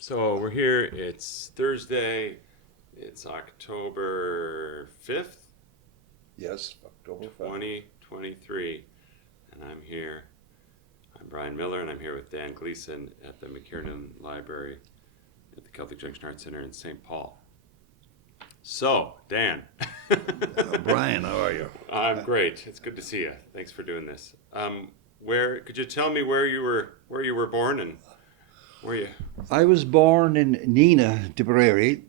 So we're here. It's Thursday. It's October 5th, Yes, October 5th. 2023. And I'm here. I'm Brian Miller, and I'm here with Dan Gleeson at the McKiernan Library at the Celtic Junction Arts Center in St. Paul. So, Dan. Brian, how are you? I'm great. It's good to see you. Thanks for doing this. Where could you tell me where you were born and where you? I was born in Nina, Tipperary,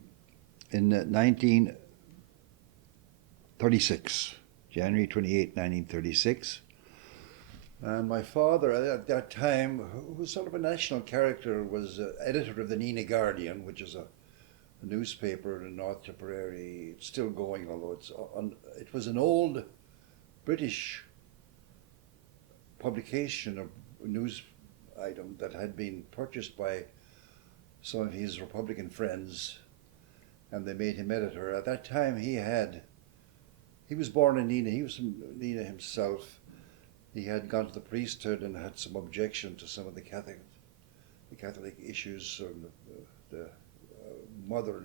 in 1936, January 28, 1936. And my father, at that time, who was sort of a national character, was editor of the Nina Guardian, which is a newspaper in North Tipperary. It's still going, although it was an old British publication or news item that had been purchased by some of his Republican friends, and they made him editor. At that time, he was born in Nina. He was from Nina himself. He had gone to the priesthood and had some objection to some of the Catholic issues, or the mother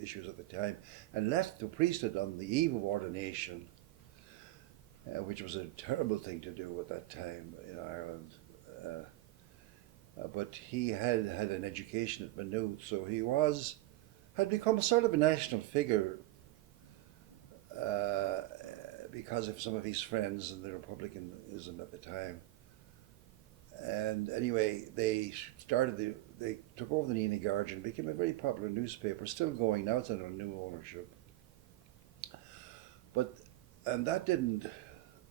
issues at the time, and left the priesthood on the eve of ordination, which was a terrible thing to do at that time in Ireland. But he had an education at Maynooth, so had become sort of a national figure because of some of his friends and the Republicanism at the time. And anyway, they took over the Nina Guardian, became a very popular newspaper, still going now. It's under new ownership. And that didn't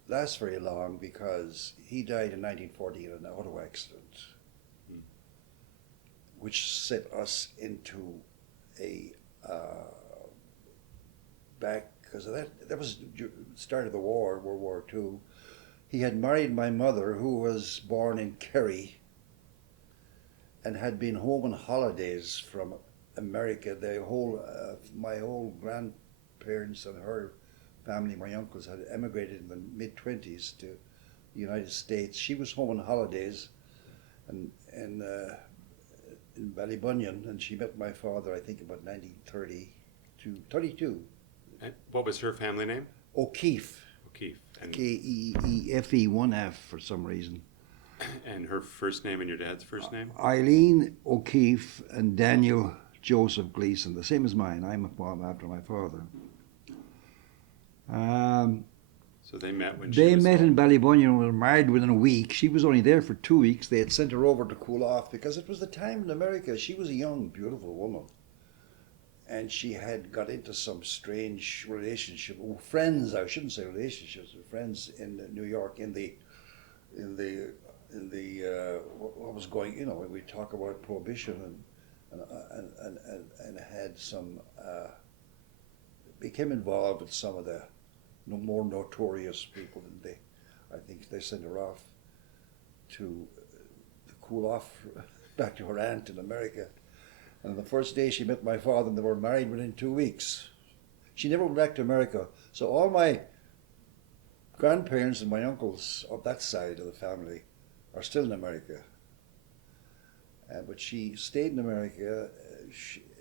last very long because he died in 1940 in an auto accident, which set us into a back, because that was the start of the war, World War II. He had married my mother, who was born in Kerry and had been home on holidays from America. My whole grandparents and her family, my uncles, had emigrated in the mid-20s to the United States. She was home on holidays and in Ballybunion, and she met my father, I think, about 1930 to 32. And what was her family name? O'Keefe. O'Keefe. And, Keefe, one F for some reason. and her first name and your dad's first name? Eileen O'Keefe and Daniel Joseph Gleeson, the same as mine. I'm after my father. So they met when They she was met in Ballybunion and were married within a week. She was only there for 2 weeks. They had sent her over to cool off because it was the time in America. She was a young, beautiful woman. And she had got into some strange relationship, friends, I shouldn't say relationships, but friends in New York in the what was going, when we talk about prohibition and had some, became involved with some of the more notorious people, and I think they sent her off to cool off back to her aunt in America. And the first day she met my father, and they were married within 2 weeks. She never went back to America. So all my grandparents and my uncles of that side of the family are still in America. But she stayed in America.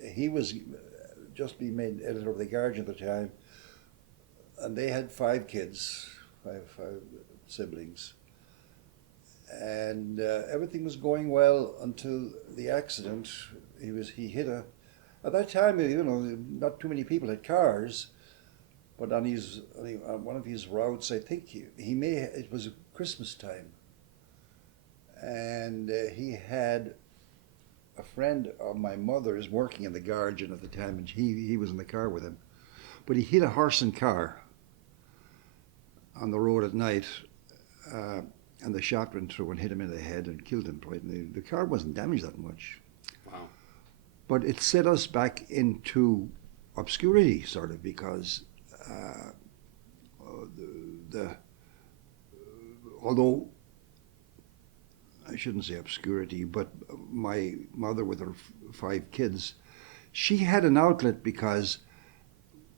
He was just being made editor of the Guardian at the time. And they had 5 kids, five siblings. And everything was going well until the accident. He hit at that time, not too many people had cars, but on one of his routes, I think it was Christmas time, and he had a friend of my mother's working in the Guardian at the time, and he was in the car with him, but he hit a horse and car on the road at night, and the shot went through and hit him in the head and killed him. The car wasn't damaged that much. Wow. But it set us back into obscurity, sort of, because although I shouldn't say obscurity, but my mother with her 5 kids, she had an outlet because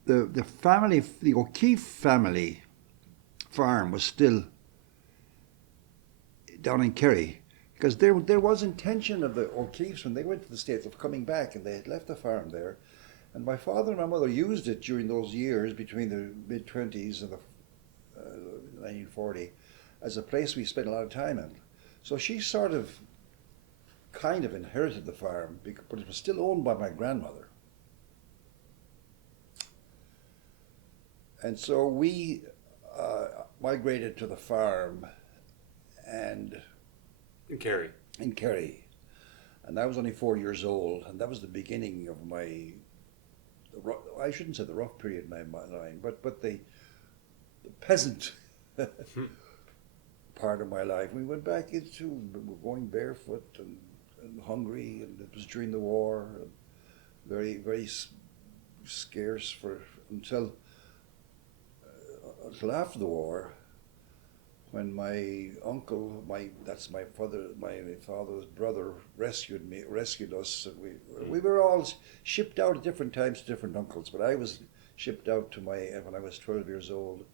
the family, the O'Keefe family farm was still down in Kerry. because there was intention of the O'Keefes when they went to the States of coming back, and they had left the farm there. And my father and my mother used it during those years between the mid-20s and the 1940 as a place we spent a lot of time in. So she sort of kind of inherited the farm, but it was still owned by my grandmother. And so we migrated to the farm and In Kerry. in Kerry. And I was only 4 years old, and that was the beginning of I shouldn't say the rough period in my life, but the peasant part of my life. We went back into going barefoot and hungry, and it was during the war, and very, very scarce until after the war, when my uncle, that's my father's brother, rescued us. And we were all shipped out at different times to different uncles, but I was shipped out when I was 12 years old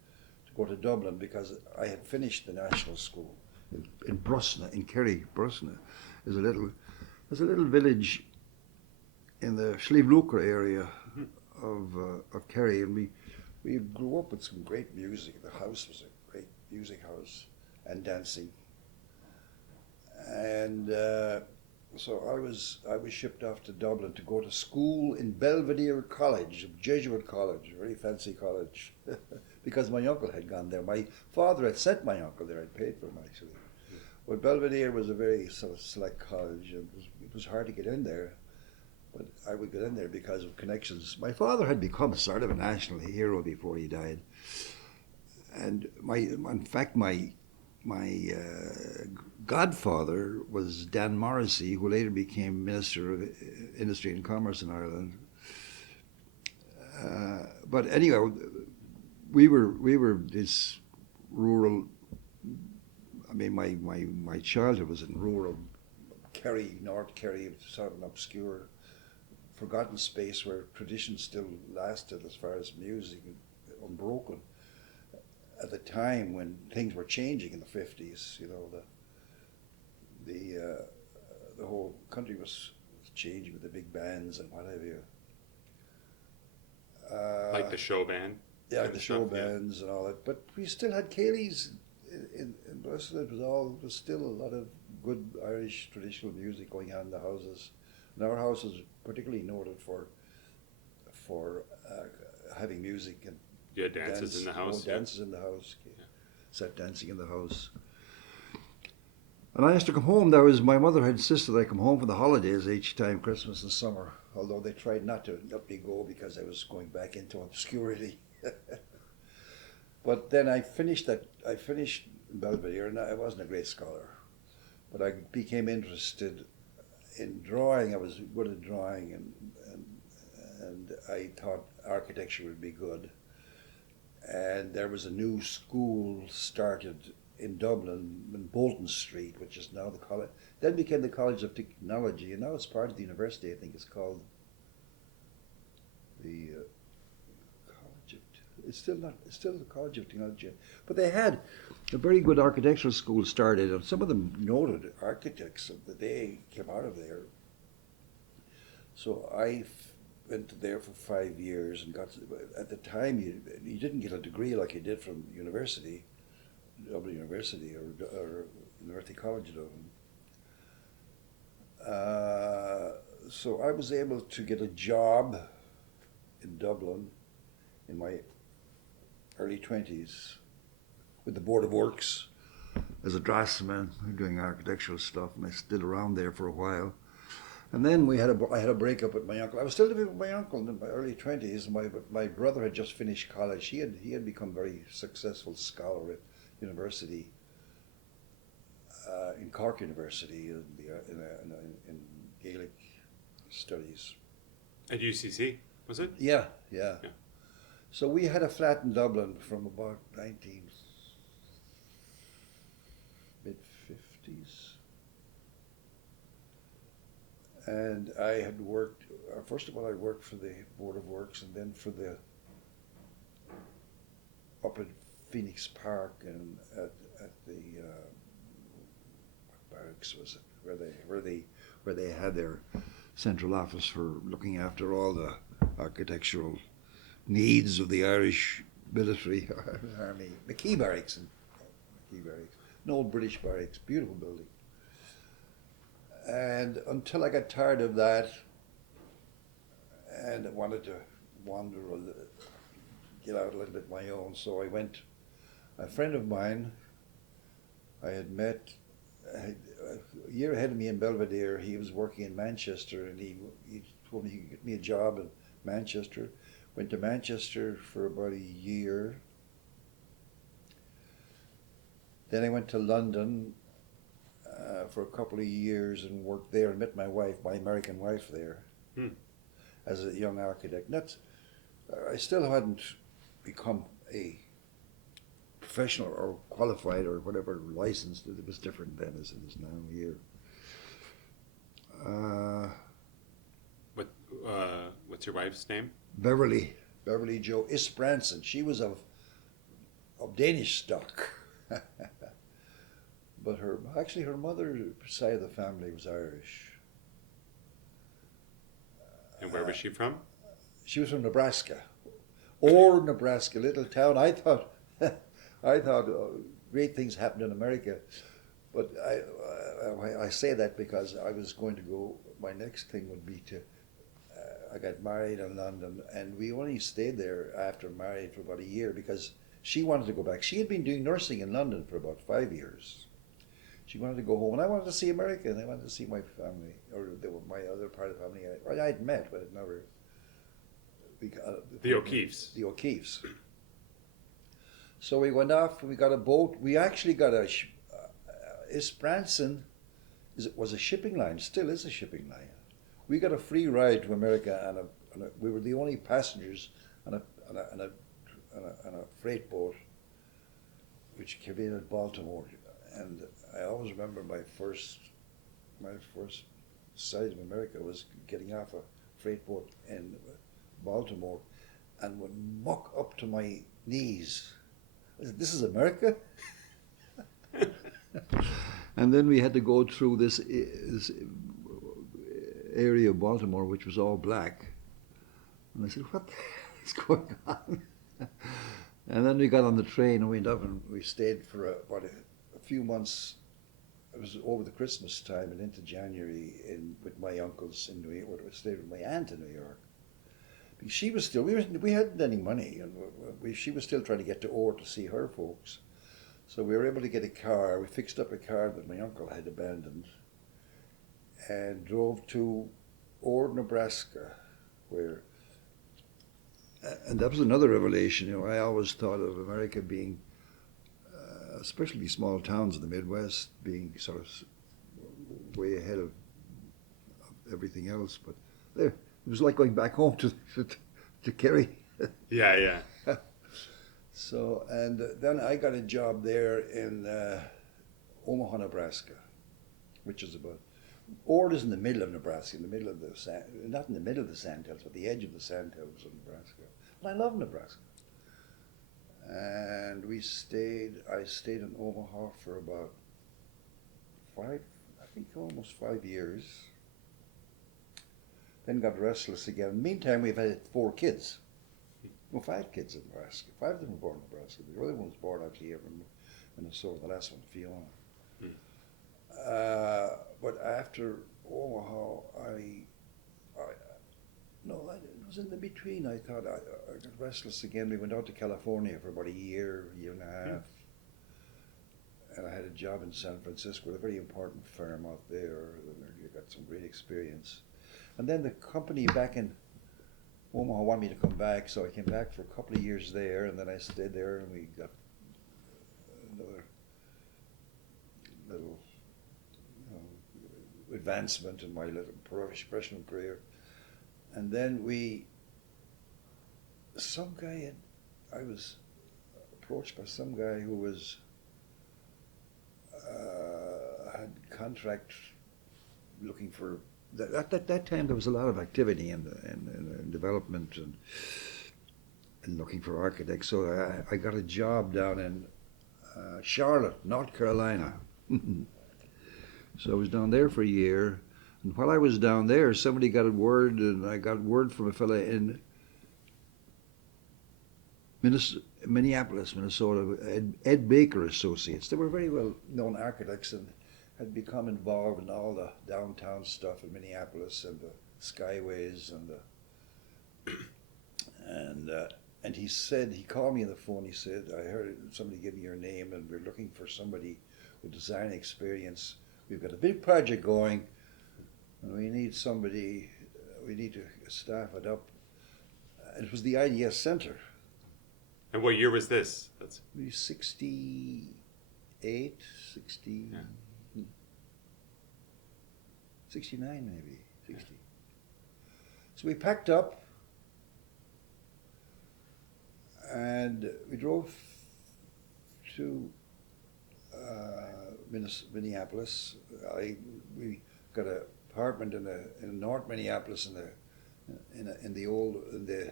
to go to Dublin because I had finished the national school in Brusna, in Kerry. Brusna is a little village in the Slieve area of Kerry, and we grew up with some great music. The house was a great music house and dancing. And so I was shipped off to Dublin to go to school in Belvedere College, a Jesuit college, a very fancy college, because my uncle had gone there. My father had sent my uncle there. I'd paid for him, actually. But Belvedere was a very sort of select college, and it was hard to get in there. But I would get in there because of connections. My father had become sort of a national hero before he died. And in fact, my godfather was Dan Morrissey, who later became Minister of Industry and Commerce in Ireland. But anyway, we were this rural. I mean, my childhood was in rural Kerry, North Kerry, sort of an obscure, forgotten space where tradition still lasted as far as music, unbroken. At the time when things were changing in the 50s, you know, the whole country was changing with the big bands and what have you. Like the show band? Yeah, the show bands and all that. But we still had Cayleys in Bristol. It was still a lot of good Irish traditional music going on in the houses. And our house was particularly noted for having music and Dances in the house. Dances in the house. Set dancing in the house. And I used to come home. My mother had insisted I come home for the holidays each time, Christmas and summer. Although they tried not to let me go because I was going back into obscurity. But then I finished in Belvedere, and I wasn't a great scholar, but I became interested in drawing. I was good at drawing, and I thought architecture would be good. And there was a new school started in Dublin, in Bolton Street, which is now the college. Then became the College of Technology, and now it's part of the university. I think it's called the College of. It's still the College of Technology. But they had a very good architectural school started, and some of them noted architects of the day came out of there. So I went there for 5 years and at the time you didn't get a degree like you did from university, Dublin University or University College Dublin. So I was able to get a job in Dublin in my early 20s with the Board of Works as a draftsman doing architectural stuff, and I stood around there for a while. And then I had a breakup with my uncle. I was still living with my uncle in my early 20s. My brother had just finished college. He had become a very successful scholar at university, in Cork University, in Gaelic studies. At UCC, was it? Yeah. So we had a flat in Dublin from about mid-50s. And I had worked, first of all, I worked for the Board of Works, and then for up at Phoenix Park and at the, what bar Barracks, was it? Where they had their central office for looking after all the architectural needs of the Irish military army. McKee Barracks, an old British barracks, beautiful building. And until I got tired of that, and I wanted to wander get out a little bit my own, so I went. A friend of mine I had met a year ahead of me in Belvedere. He was working in Manchester, and he told me he could get me a job in Manchester. Went to Manchester for about a year. Then I went to London for a couple of years and worked there and met my wife, my American wife there, as a young architect. And I still hadn't become a professional or qualified or whatever licensed. It was different then as it is now here. What's your wife's name? Beverly Jo Isbranson. She was of Danish stock. But her mother's side of the family was Irish. And where was she from? She was from Nebraska, or Nebraska, little town. I thought great things happened in America, but I say that because I was going to go. My next thing would be to. I got married in London, and we only stayed there after married for about a year because she wanted to go back. She had been doing nursing in London for about 5 years. She wanted to go home, and I wanted to see America, and I wanted to see my family, or my other part of the family I'd met, but I'd never. The O'Keeffes. The O'Keeffes. So we went off, and we got a boat. We actually got Isbranson was a shipping line, still is a shipping line. We got a free ride to America, and we were the only passengers on a freight boat, which came in at Baltimore. And I always remember my first sight of America was getting off a freight boat in Baltimore, and would muck up to my knees. I said, "This is America." And then we had to go through this area of Baltimore, which was all black. And I said, "What the hell is going on?" And then we got on the train and went up, and we stayed for about a few months. It was over the Christmas time and into January with my uncles in New York. I stayed with my aunt in New York. She was still, we hadn't any money, and she was still trying to get to Ore to see her folks. So we were able to get a car. We fixed up a car that my uncle had abandoned and drove to Ore, Nebraska, and that was another revelation. You know, I always thought of America being, especially small towns in the Midwest, being sort of way ahead of everything else. But there, it was like going back home to Kerry. Yeah. So, and then I got a job there in Omaha, Nebraska, which is about, Ord is in the middle of Nebraska, in the middle of the not in the middle of the sandhills, but the edge of the sandhills of Nebraska. And I love Nebraska. And I stayed in Omaha for about almost 5 years. Then got restless again. Meantime, we've had 4 kids. Well, 5 kids in Nebraska. 5 of them were born in Nebraska. The other one was born out here in Minnesota. The last one, Fiona. But after Omaha, it was in the between. I thought I got restless again. We went out to California for about a year and a half. And I had a job in San Francisco with a very important firm out there. I got some great experience. And then the company back in Omaha wanted me to come back, so I came back for a couple of years there, and then I stayed there, and we got another little advancement in my little professional career. And then I was approached by some guy who was had contract looking for. At that time, there was a lot of activity in development and looking for architects. So I got a job down in Charlotte, North Carolina, So I was down there for a year. And while I was down there, somebody got a word, and I got word from a fella in Minneapolis, Minnesota, Ed Baker Associates. They were very well-known architects and had become involved in all the downtown stuff in Minneapolis and the skyways and he said, he called me on the phone. He said, I heard somebody give me your name, and we're looking for somebody with design experience. We've got a big project going, and we need somebody. We need to staff it up. And it was the IDS Center. And what year was this? That's 68, 60, Yeah. 69 maybe, 60. So we packed up and we drove to Minneapolis. We got an apartment in North Minneapolis in the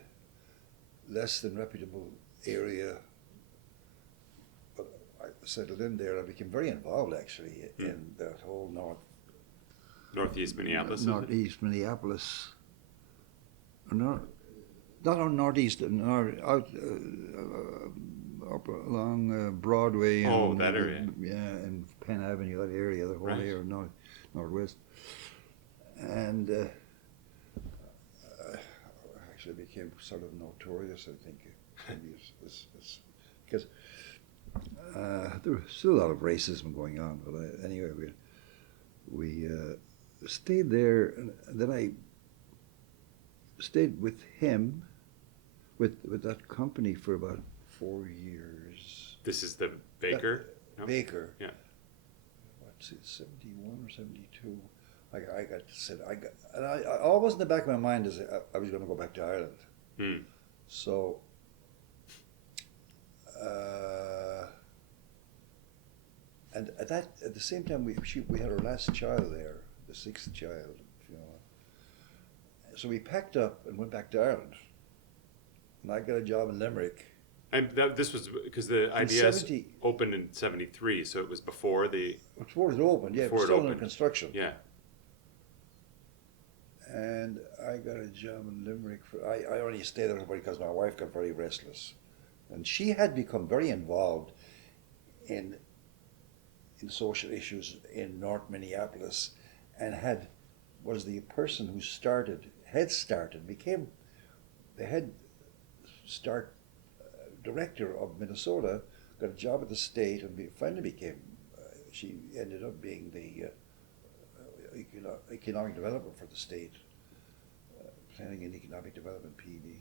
less than reputable area. But I settled in there. I became very involved actually in that whole Northeast Minneapolis. Northeast Minneapolis. Not on northeast, out up along Broadway. Oh, that area. Yeah, and Penn Avenue, that area, the whole Right. area, northwest. And actually became sort of notorious, I think, because there was still a lot of racism going on. But anyway, we stayed there, and then I stayed with him, with that company for about 4 years. This is the Baker? No? Baker. Yeah. What's it, 71 or 72? I got said, and I always in the back of my mind is I was going to go back to Ireland. Hmm. So, and at the same time, we had our last child there, the sixth child, So we packed up and went back to Ireland. And I got a job in Limerick. And this was because the IDS 70, opened in 73, so it was before the... before it opened, yeah, it was Before it still under opened. construction. Yeah. And I got a job in Limerick. I only stayed there because my wife got very restless. And she had become very involved in social issues in North Minneapolis and was the person who became the head start director of Minnesota, got a job at the state, and finally she ended up being the economic developer for the state, planning and economic development, PED.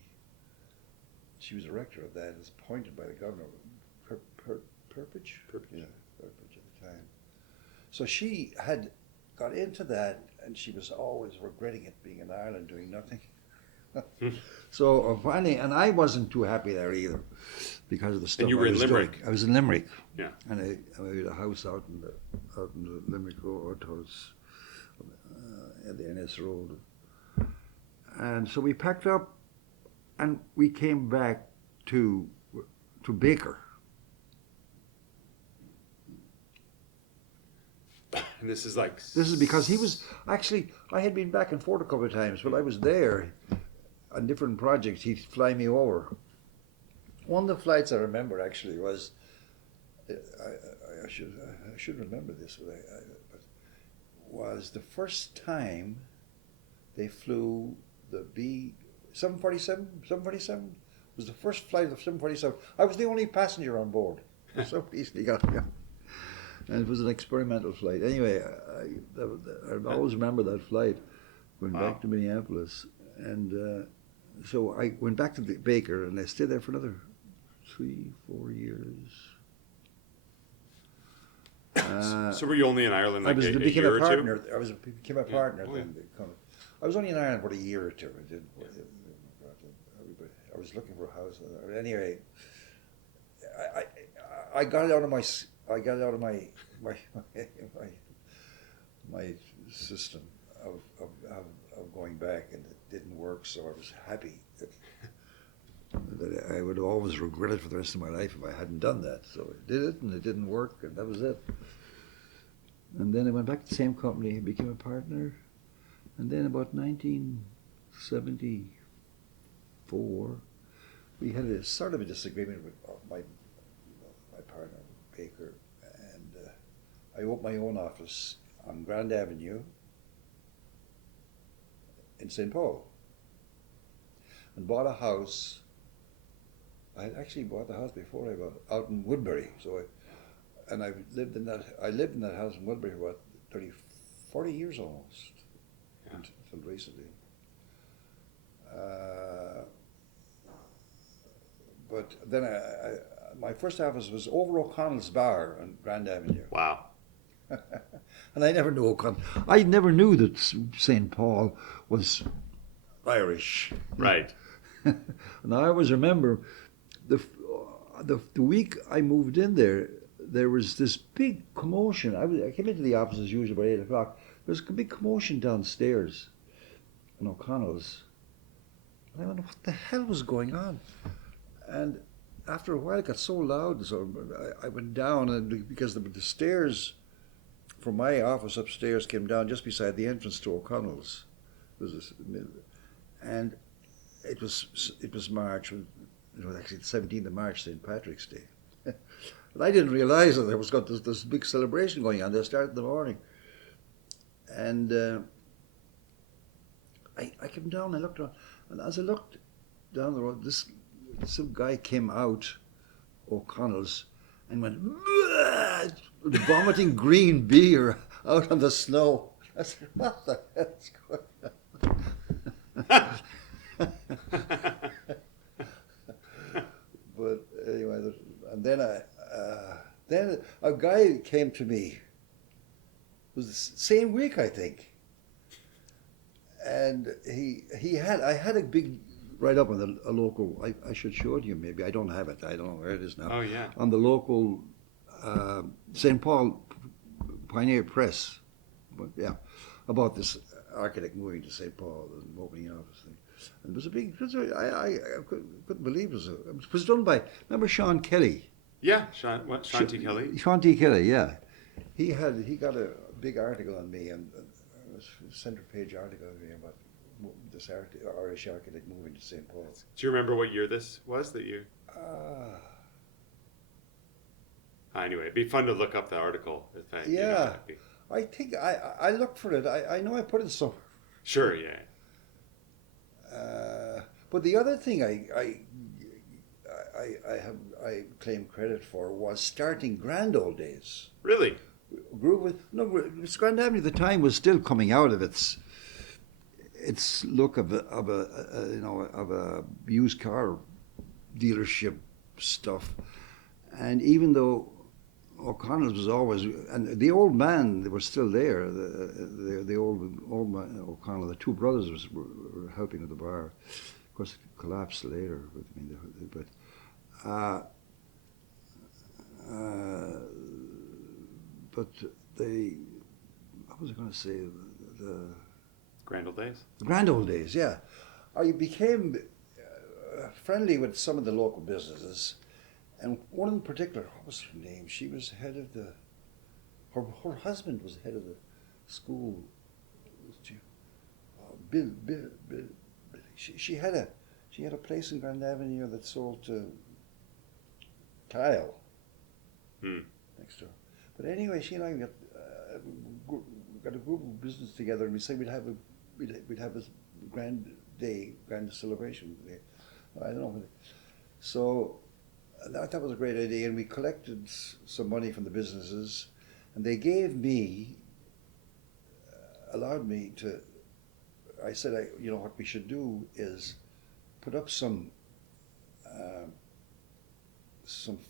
She was director of that, as appointed by the governor, Purpich? Yeah, Purpich at the time. So she had got into that, and she was always regretting it, being in Ireland doing nothing. So finally, and I wasn't too happy there either, because of the stuff. And you were I in was Limerick. doing. I was in Limerick. Yeah. And I had a house out in the Limerick Road, towards at the NS Road. And so we packed up, and we came back to Baker. And this is like... This is because he was actually, I had been back and forth a couple of times. While I was there on different projects, he'd fly me over. One of the flights I remember actually was, I should remember this, but was the first time they flew the B-747 was the first flight of 747. I was the only passenger on board. So easily got me. And it was an experimental flight. Anyway, I always remember that flight, going back to Minneapolis. And so I went back to Baker, and I stayed there for another 3-4 years. So were you only in Ireland like a became year a or partner. two? Became a partner Oh, yeah. then. I was only in Ireland for a year or two. I was looking for a house. Anyway, I got it out of my system of going back, and it didn't work. So I was happy that I would have always regretted for the rest of my life if I hadn't done that. So I did it, and it didn't work, and that was it. And then I went back to the same company, became a partner. And then about 1974, we had a sort of a disagreement with my partner, Baker. And I opened my own office on Grand Avenue in St. Paul. And bought a house. I had actually bought the house before I bought it, out in Woodbury. I lived in that house in Woodbury for about 40 years almost, Yeah. until recently. But then my first office was over O'Connell's Bar on Grand Avenue. Wow. And I never knew O'Connell. I never knew that St. Paul was Irish. Right. And I always remember the week I moved in there, there was this big commotion. I came into the office as usual about 8 o'clock. There was a big commotion downstairs in O'Connell's. And I wondered what the hell was going on. And after a while it got so loud, and so I went down, and because the stairs from my office upstairs came down just beside the entrance to O'Connell's. And it was March, it was actually the 17th of March, St. Patrick's Day. And I didn't realize that there was this big celebration going on. They started in the morning. And I came down, I looked around, and as I looked down the road, some guy came out, O'Connell's, and went, vomiting green beer out on the snow. I said, what the hell's going on? But anyway, and then a guy came to me. It was the same week, I think, and I had a big write up on a local. I should show it to you maybe. I don't have it. I don't know where it is now. Oh yeah. On the local St. Paul Pioneer Press, but yeah, about this architect moving to St. Paul and opening an office thing. And it was a big. I couldn't believe it was done by. Remember Sean Kelly? Yeah, Sean T. Kelly. Sean T. Kelly, yeah. He got a big article on me, and it was a centre page article on me about this Irish architect moving to St. Paul. Do you remember what year this was? That year? Anyway, it'd be fun to look up the article. Yeah, I think I looked for it. I know I put it somewhere. Sure, yeah. But the other thing I claim credit for was starting Grand Old Days. Really? Grand Avenue at the time was still coming out of its look of a used car dealership stuff, and even though O'Connell's was always, and the old man, they were still there. The old man O'Connell, the two brothers were helping at the bar. Of course, it collapsed later. But what was I going to say? The Grand Old Days? The Grand Old Days, yeah. I became friendly with some of the local businesses, and one in particular, what was her name? She was head of her husband was head of the school. Bill. She had a place in Grand Avenue that sold tile next door. But anyway, she and I got a group of business together, and we said we'd have a grand celebration. I don't know. So that was a great idea, and we collected some money from the businesses, and they gave me, allowed me to. I said, what we should do is put up some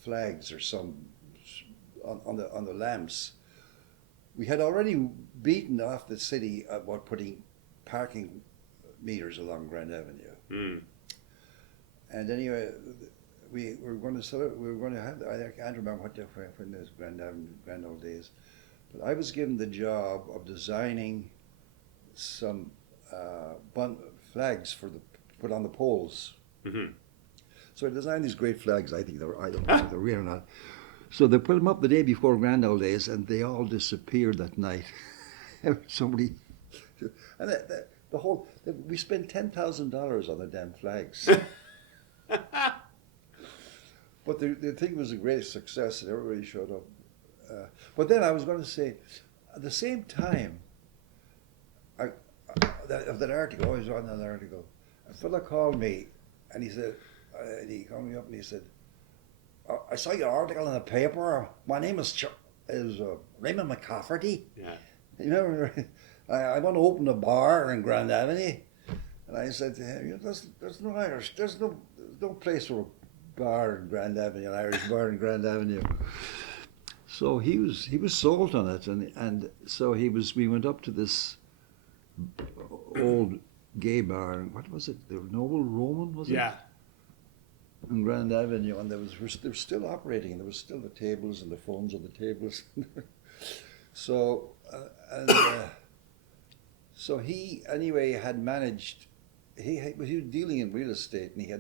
flags or some on the lamps. We had already beaten off the city about putting parking meters along Grand Avenue. And anyway, we were going to celebrate. We were going to have. I can't remember when this Grand Old Days, but I was given the job of designing some flags put on the poles. Mm-hmm. So I designed these great flags. I don't know if they're real or not. So they put them up the day before Grand Old Days, and they all disappeared that night. Somebody, and the whole, we spent $10,000 on the damn flags. But the thing was a great success, and everybody showed up. But then I was going to say, at the same time, of that article, I was on that article, a fella called me, and he said, he called me up and he said, I saw your article in the paper. My name is Raymond McCafferty. Yeah. You know, I want to open a bar in Grand Avenue. And I said to him, there's no Irish, there's no place for a bar in Grand Avenue, an Irish bar in Grand Avenue. So he was sold on it, and so we went up to this old gay bar. What was it? The Noble Roman, was it? Yeah. On Grand Avenue, and they were still operating, and there was still the tables and the phones on the tables. So so he anyway had managed. He was dealing in real estate, and he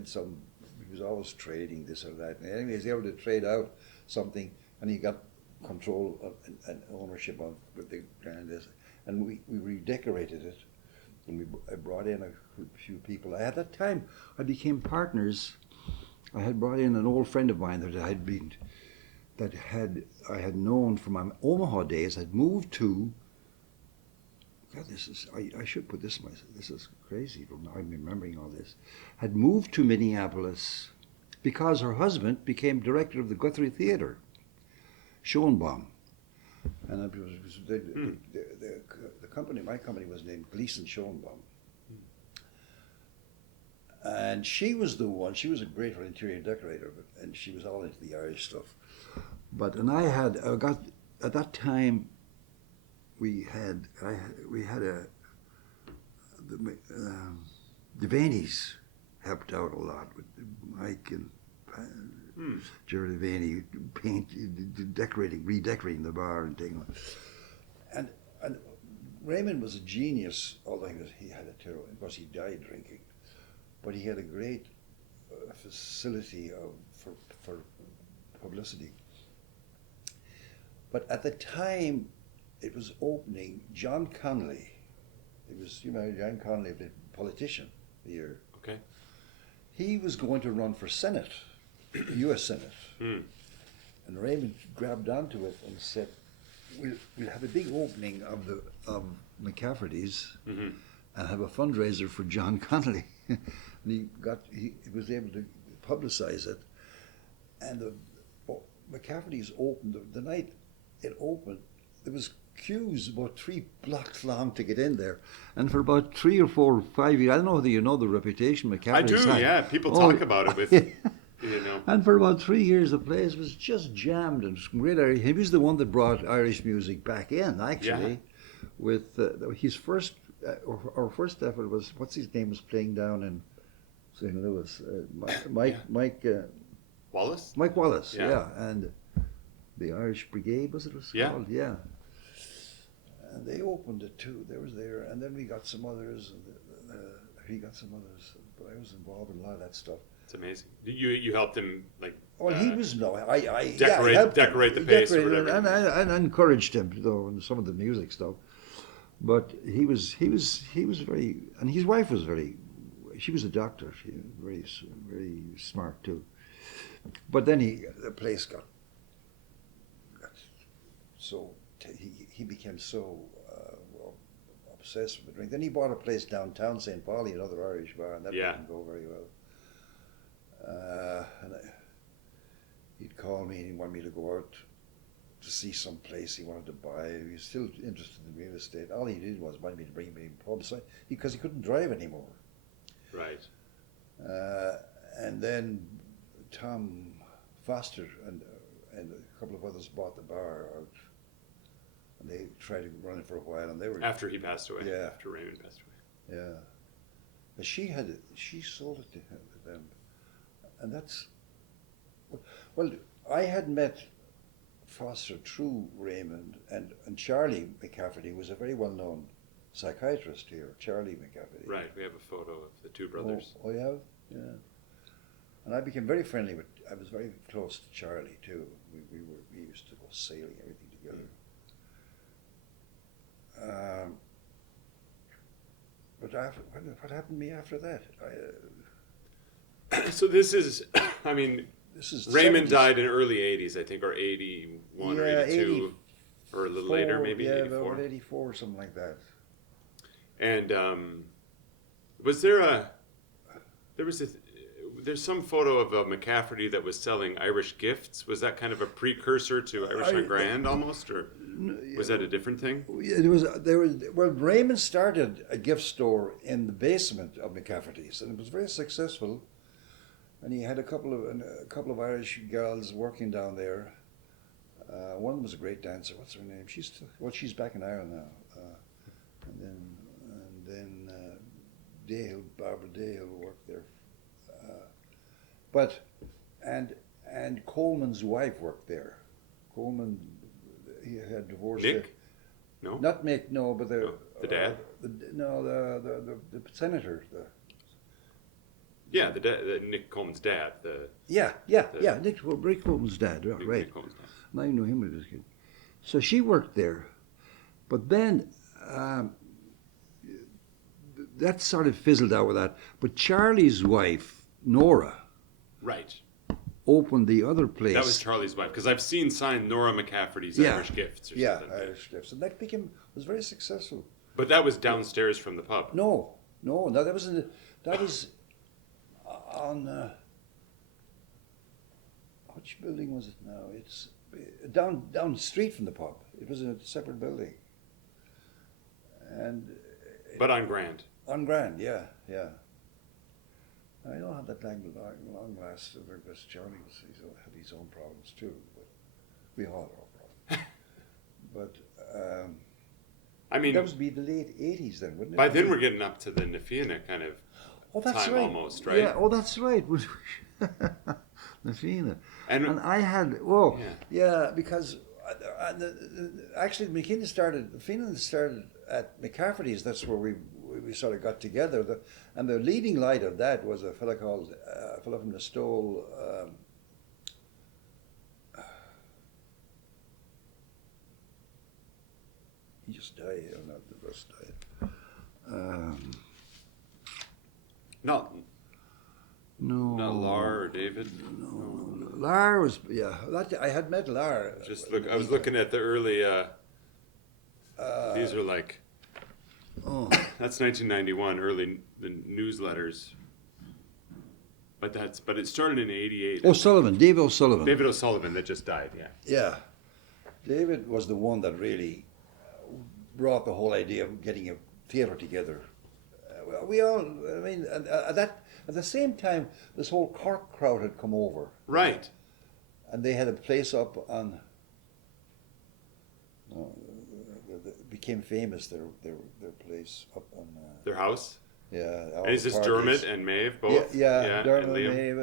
was always trading this or that. And anyway, he was able to trade out something, and he got control and ownership of the Grand. And we redecorated it, and I brought in a few people. At that time, I became partners. I had brought in an old friend of mine that I had known from my Omaha days. Had moved to. God, I should put this myself. This is crazy. But now I'm remembering all this. Had moved to Minneapolis because her husband became director of the Guthrie Theatre, Schoenbaum, and the company. My company was named Gleeson Schoenbaum. And she was the one, she was a great interior decorator, and she was all into the Irish stuff. At that time, we had the Devaney's helped out a lot with Mike and Jerry Devaney, redecorating the bar and taking on. And Raymond was a genius, although he had a terrible, of course he died drinking. But he had a great facility for publicity. But at the time it was opening, John Connolly, John Connolly, the politician here. Okay. He was going to run for Senate, U.S. Senate. And Raymond grabbed onto it and said, we'll have a big opening of McCafferty's and have a fundraiser for John Connolly. And he was able to publicize it, and McCafferty's opened the night it opened. There was queues about 3 blocks long to get in there, and for about 3 or 4 or 5 years, I don't know whether you know the reputation McCafferty's had. Yeah. People talk about it with, And for about 3 years, the place was just jammed, and great. He was the one that brought Irish music back in, actually, with his first. Our first effort was, what's his name, was playing down in St. Louis. Mike Wallace? Mike Wallace, yeah. And the Irish Brigade, was it called? Yeah. And they opened it too. They was there, and then we got some others, and he got some others. But I was involved in a lot of that stuff. It's amazing. You helped him he was decorate the place or whatever. And I encouraged him though in some of the music stuff. But he was very, and his wife was she was a doctor. She was very smart too. But then the place got so, he became so obsessed with the drink. Then he bought a place downtown, St. Pauli, another Irish bar, and that didn't go very well. He'd call me and he wanted me to go out to see some place he wanted to buy. He was still interested in real estate. All he did was wanted me to bring me in pubs because he couldn't drive anymore. Right. And then Tom Foster and a couple of others bought the bar out, and they tried to run it for a while, and they were after he passed away. Yeah. After Raymond passed away. Yeah. But she sold it to them, and that's well. I had met Foster through Raymond, and Charlie McCafferty was a very well-known psychiatrist here, Charlie McCafferty. Right, we have a photo of the two brothers. Oh, you have? Yeah. And I became very friendly with I was very close to Charlie too. We used to go sailing, everything together. But what happened to me after that? So this is, I mean, This is the Raymond 70s. died in early 80s, I think, or 81 or 82, or a little later, maybe yeah, 84. about 84 or something like that. And there's some photo of a McCafferty that was selling Irish gifts. Was that kind of a precursor to Irish on Grand almost, or was that a different thing? Well, Raymond started a gift store in the basement of McCafferty's, and it was very successful. And he had a couple of Irish girls working down there. One of them was a great dancer. What's her name? She's back in Ireland now. And then Barbara Dale worked there. And Coleman's wife worked there. Coleman, he had divorced. Nick? No? Not Mick, no, but the dad? The senator. Yeah, Nick Coleman's dad. Rick Coleman's dad, right. Nick Coleman's dad. I knew him when he was a kid. So she worked there. But then that sort of fizzled out with that. But Charlie's wife, Nora, Right. opened the other place. That was Charlie's wife, because I've seen signed Nora McCafferty's Yeah. Irish Gifts or Yeah, something. Irish Gifts. And that was very successful. But that was downstairs from the pub. No, that was on which building was it now? It's down the street from the pub. It was in a separate building. And But on Grand. on Grand, yeah. I don't have that long last because Charlie had his own problems too, but we all had our problems. But I mean, that would be the late 80s then, wouldn't it? by then we're getting up to the Na Fianna kind of time almost, right? Yeah, that's right. Na Fianna. And I had, because actually McKinnon started at McCafferty's. That's where we sort of got together. And the leading light of that was a fellow from the Stole. He just died, or not the bus died. not No. Lar or David. No. Lar was, I had met Lar. I was looking at the early. These are like. That's 1991, the newsletters. But it started in '88. O'Sullivan, David O'Sullivan. David O'Sullivan that just died. Yeah. Yeah, David was the one that really brought the whole idea of getting a theatre together. At the same time, this whole Cork crowd had come over. Right. And they had a place up on. Became famous. Their place up on. Their house. Yeah. And is this Dermot and Maeve both? Yeah, Dermot and Liam. Maeve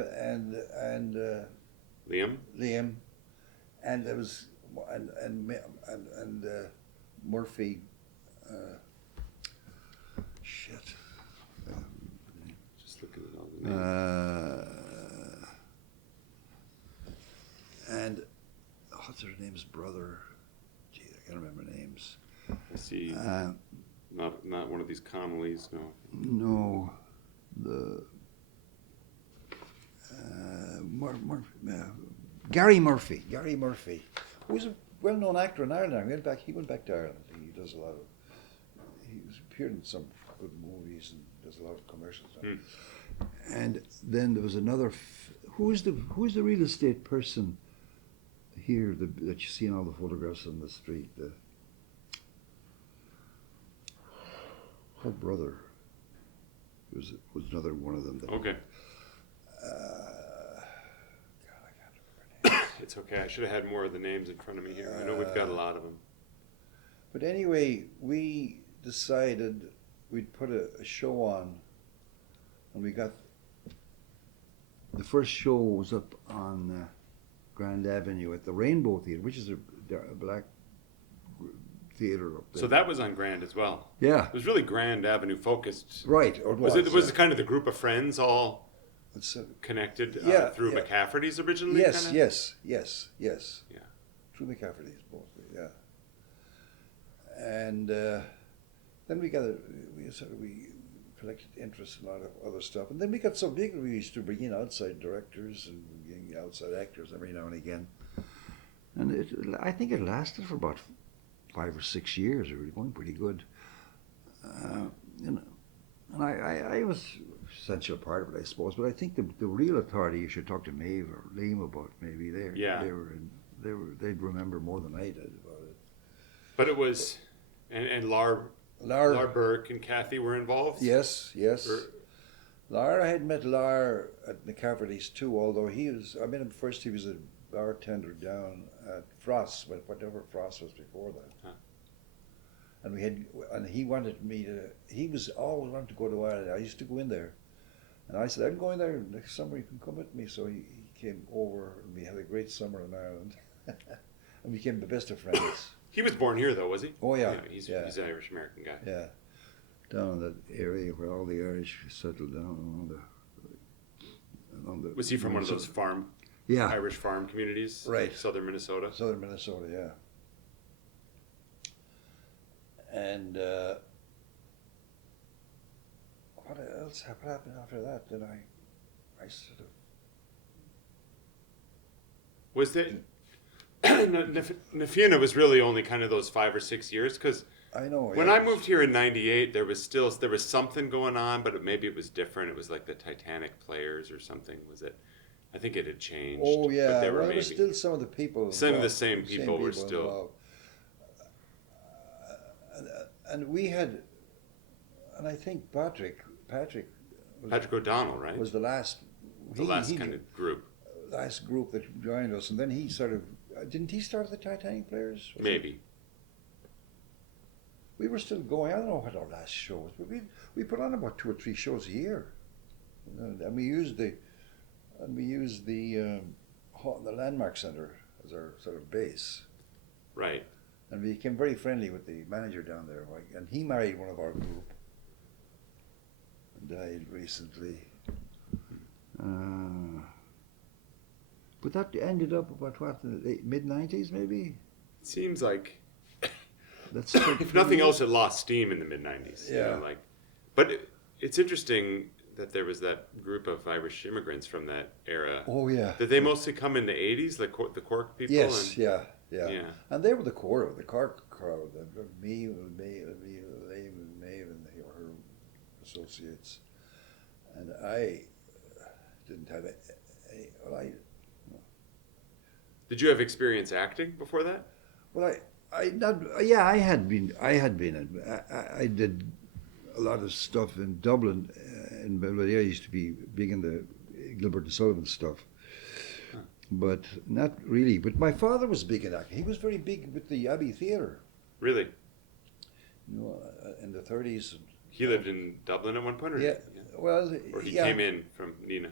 and Liam. Liam, and there was and Murphy. Shit. Just looking at all the names. And what's her name's brother? Gee, I can't remember names. I see. Not one of these Connellys, no. No, the Gary Murphy. Gary Murphy, who's a well-known actor in Ireland. He went back to Ireland. He does a lot of. He's appeared in some good movies and does a lot of commercials. And then there was another. Who's the real estate person here that you see in all the photographs on the street? Her brother was another one of them. Okay. God, I can't remember her name. It's okay. I should have had more of the names in front of me here. I know we've got a lot of them. But anyway, we decided we'd put a show on, and we got the first show was up on Grand Avenue at the Rainbow Theatre, which is a black theatre up there. So that was on Grand as well. Yeah. It was really Grand Avenue focused. Right. Was it kind of the group of friends all it's connected yeah, through yeah. McCafferty's originally? Yes, kinda? yes, yes, yes. Yeah. Through McCafferty's mostly, yeah. And then we collected interest in a lot of other stuff, and then we got so big we used to bring in outside directors and bring in outside actors every now and again. And I think it lasted for about 5 or 6 years. It was going pretty good. You know, and I was an essential part of it, I suppose. But I think the real authority you should talk to Maeve or Liam about. Maybe they'd remember more than I did about it. But it was, and Lar Burke and Kathy were involved? Yes. Lar, I had met Lar at McCafferty's too, although I met him first, he was a bartender down at Frost, whatever Frost was before that. Huh. And he wanted me he was always wanted to go to Ireland. I used to go in there. And I said, I'm going there next summer, you can come with me. So he came over and we had a great summer in Ireland. And we became the best of friends. He was born here, though, was he? Oh, yeah. He's an Irish-American guy. Yeah. Down in that area where all the Irish settled down on the Was he from one of those Irish farm communities? Right. Like southern Minnesota? Southern Minnesota, yeah. And what happened after that? Then I sort of... Was there... Na Fianna was really only kind of those 5 or 6 years, because I know. When I moved here in '98, there was something going on, but maybe it was different. It was like the Titanic Players or something. Was it? I think it had changed. Oh yeah, but there were still some of the people. Some of the same people were still. Involved. And we had, and I think Patrick O'Donnell, right? Was the last. The last kind of group. Last group that joined us, and then he sort of didn't he start the Titanic Players? Maybe. We were still going. I don't know what our last show was, but we put on about 2 or 3 shows a year, and we used the Landmark Center as our sort of base. Right. And we became very friendly with the manager down there, and he married one of our group and died recently. But that ended up about what, the mid-90s maybe? It seems like. That's if nothing else, it lost steam in the mid-90s. Yeah. You know, but it's interesting that there was that group of Irish immigrants from that era. Oh, yeah. Did they mostly come in the 80s, the Cork people? Yes, yeah. And they were the core of the Cork crowd. Maeve and her associates. And I didn't have any. Did you have experience acting before that? Well, I did a lot of stuff in Dublin, in Belvedere. I used to be big in the Gilbert and Sullivan stuff, but not really. But my father was big in acting. He was very big with the Abbey Theatre. Really? You know, in the 30s. He lived in Dublin at one point, or well, or he came in from Nina.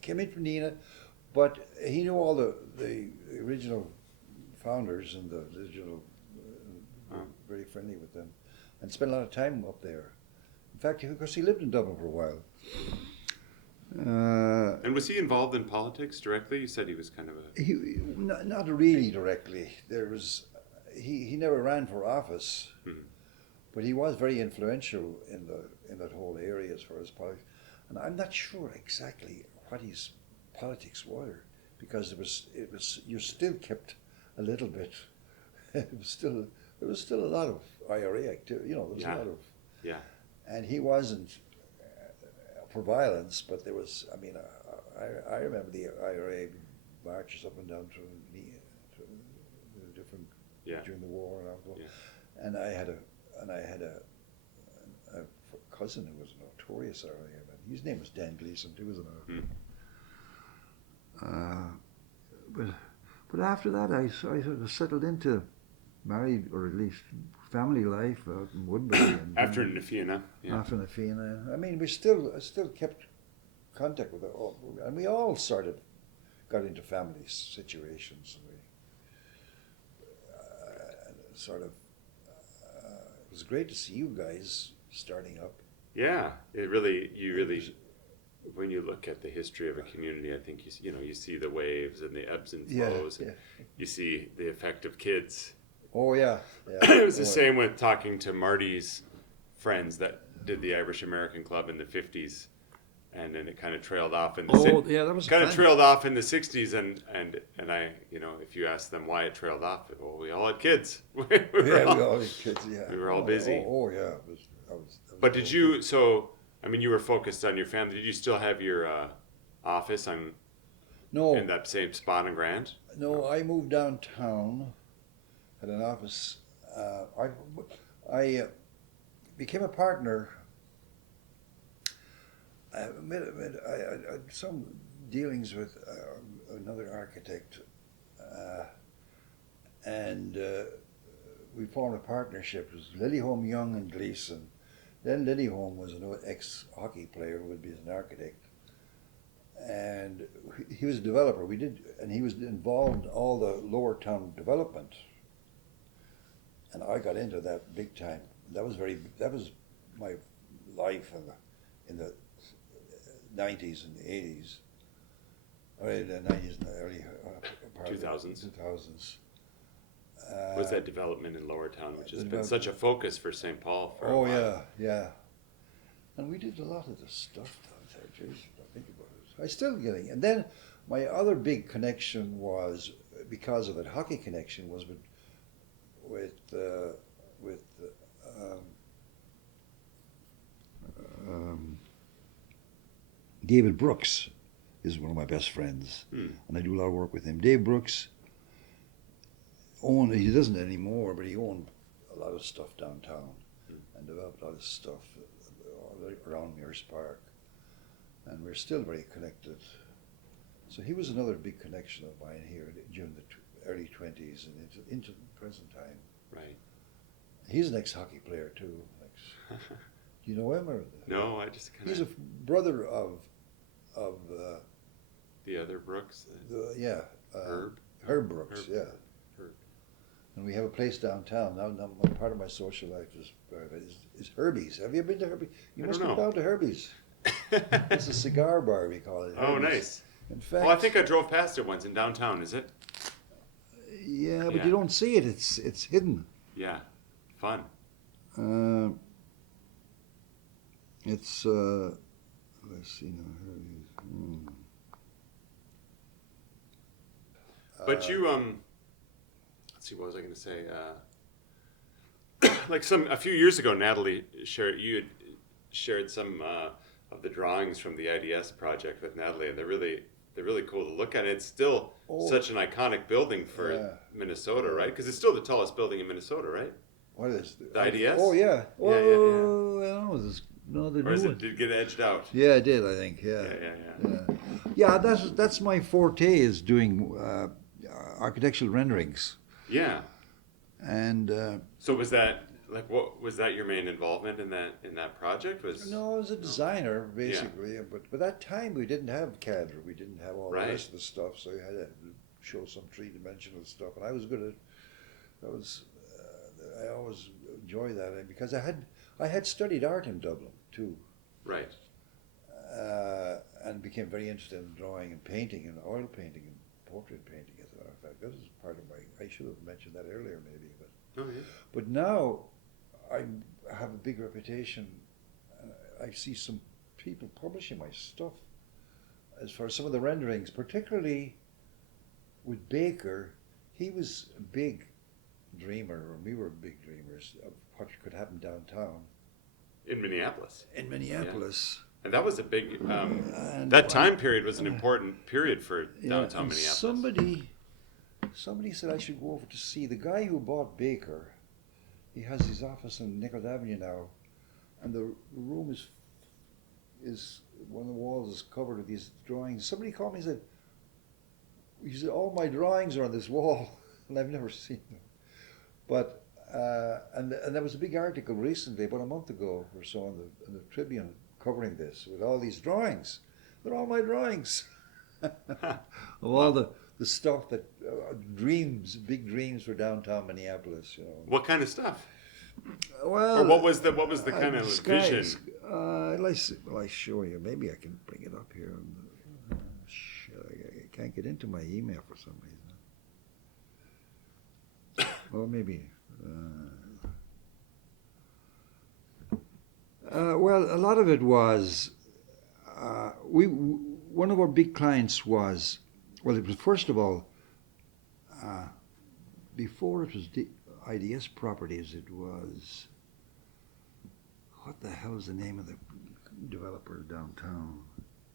Came in from Nina, but he knew all the original founders and the original very friendly with them, and spent a lot of time up there. In fact, because he lived in Dublin for a while. And was he involved in politics directly? You said he was kind of a... Not really directly. He never ran for office, but he was very influential in that whole area as far as politics. And I'm not sure exactly what his politics were, because it was you still kept a little bit. There was still a lot of IRA activity. You know, there was a lot of. Yeah. And he wasn't for violence, but there was. I mean, I remember the IRA marches up and down to different during the war and all. Yeah. And I had a cousin who was a notorious IRA man. His name was Dan Gleeson. He was an But after that, I sort of settled into married, or at least family life out in Woodbury. After Na Fianna. Yeah. After Na Fianna. I mean, I still kept contact with it, and we all sort of got into family situations. It was great to see you guys starting up. Yeah, you really when you look at the history of a community, I think you see the waves and the ebbs and Yeah, flows. yeah. And you see the effect of kids. Oh yeah, yeah. It was the Oh, same with talking to Marty's friends that did the Irish American Club in the 50s, and then it kind of trailed off in the yeah, that was kind of fun. trailed off in the 60s, and I, if you ask them why it trailed off, well, we all had kids. we We all had kids. Yeah, we were all Oh, busy. Oh yeah, I was But did you? So I mean, you were focused on your family. Did you still have your office in No, that same spot in Grand? no. I moved downtown, had an office. I became a partner. I had some dealings with another architect, and we formed a partnership. It was Lilyholm, Young, and Gleeson. Then Lilyholm was an ex-hockey player who would be an architect, and he was a developer. And he was involved in all the lower town development, and I got into that big time. That was my life in the 90s and the 80s, or in the 90s and the early part 2000s. Of the 2000s. Was that development in Lower Town, which has been development. such a focus for St. Paul for a Oh while. yeah. And we did a lot of the stuff down there, geez, I think about it. I still getting, and then my other big connection was, because of that hockey connection, was with David Brooks is one of my best friends, and I do a lot of work with him. Dave Brooks he doesn't anymore, but he owned a lot of stuff downtown and developed a lot of stuff around Mears Park, and we're still very connected. So he was another big connection of mine here during the early 20s and into the present time. Right. He's an ex-hockey player too. Do you know him? Or No, I just kind he's of. a brother of The other Brooks? Herb Brooks, Herb. yeah. Herb. And we have a place downtown. Now part of my social life is Herbie's. Have you been to Herbie's? You I must don't have know. down to Herbie's. It's a cigar bar, we call it. Oh, Herbie's. nice. In fact, Well, I think I drove past it once in downtown, is it? yeah, but Yeah. you don't see it. It's hidden. Yeah. Fun. It's let's see now. Herbie's. But you, let's see, what was I going to say? Like a few years ago, Natalie you had shared some of the drawings from the IDS project with Natalie, and they're really cool to look at. It's still such an iconic building for Minnesota, right? Because it's still the tallest building in Minnesota, right? What is The IDS? Oh yeah. Yeah, Oh, yeah, yeah. I don't know. No, the Or new is one. did it get edged out? Yeah, it did. I think. Yeah. Yeah, that's my forte, is doing architectural renderings. Yeah. And So was that was that your main involvement in that project? no, I was a designer basically, but that time we didn't have CAD, or we didn't have all Right. the rest of the stuff, so you had to show some three-dimensional stuff, and I was good at. I always enjoy that, because I had studied art in Dublin too. Right. And became very interested in drawing and painting and oil painting and portrait painting, as a matter of fact. That was part of I should have mentioned that earlier maybe. Oh yeah. But now I have a big reputation, and I see some people publishing my stuff as far as some of the renderings, particularly with Baker. He was a big dreamer, or we were big dreamers, of what could happen downtown. In Minneapolis. In Minneapolis. And that was a big. And that time period was an important period for downtown and Minneapolis. Somebody said I should go over to see the guy who bought Baker. He has his office on Nichols Avenue now, and the room is one of the walls is covered with these drawings. Somebody called me and said, all my drawings are on this wall, and I've never seen them. But and there was a big article recently, about a month ago or so, in the Tribune, covering this with all these drawings. They're all my drawings of all the stuff that big dreams for downtown Minneapolis. What kind of stuff? Well, Or what was the kind of skies, vision? I show you. Maybe I can bring it up here. I can't get into my email for some reason. Or maybe. Well, a lot of it was. One of our big clients was. Well, it was first of all. Before it was IDS Properties, it was. What the hell is the name of the developer downtown?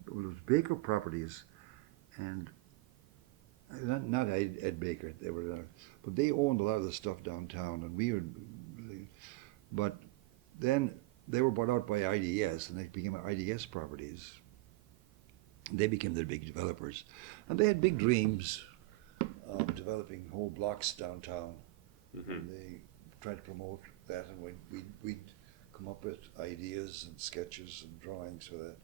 Well, it was Baker Properties, and not Ed Baker. They were, but they owned a lot of the stuff downtown, and we were. But then they were bought out by IDS, and they became IDS Properties. They became the big developers, and they had big dreams of developing whole blocks downtown. Mm-hmm. And they tried to promote that, and we'd come up with ideas and sketches and drawings for that.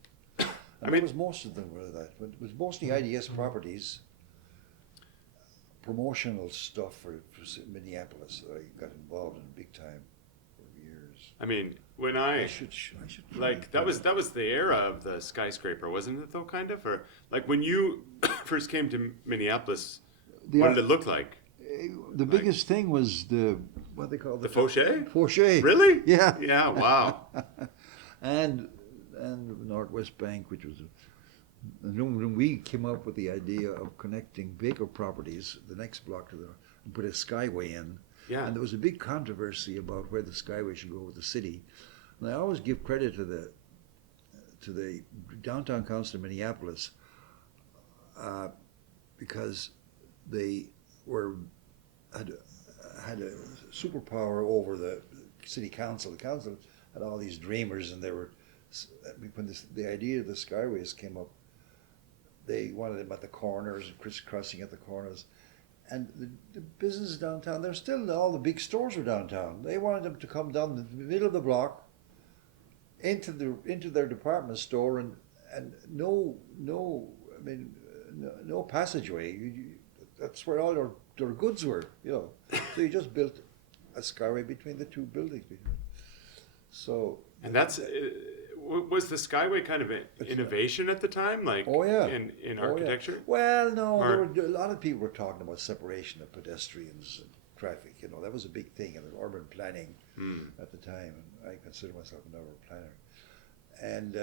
And that was most of them were that. But it was mostly IDS Properties, promotional stuff for Minneapolis that I got involved in big time for years. I mean, when I should like that was the era of the skyscraper, wasn't it though? Kind of, or like when you first came to Minneapolis, what did it look like? The biggest thing was what they call the Fauché. Fauché. Really? Yeah. Yeah. Wow. and Northwest Bank, which was. And when we came up with the idea of connecting Baker Properties, the next block and put a skyway in. Yeah. And there was a big controversy about where the skyway should go with the city. And I always give credit to the downtown council of Minneapolis because they had a superpower over the city council. The council had all these dreamers, and they were when the idea of the skyways came up, they wanted them at the corners and crisscrossing at the corners. And the business downtown, there's still all the big stores were downtown. They wanted them to come down the middle of the block into their department store and no passageway. That's where all their goods were, you know. So you just built a skyway between the two buildings. So. And that's. Was the Skyway kind of an innovation at the time, like in architecture? Yeah. Well, no, there were a lot of people were talking about separation of pedestrians and traffic. You know, that was a big thing in urban planning at the time, and I consider myself an urban planner. And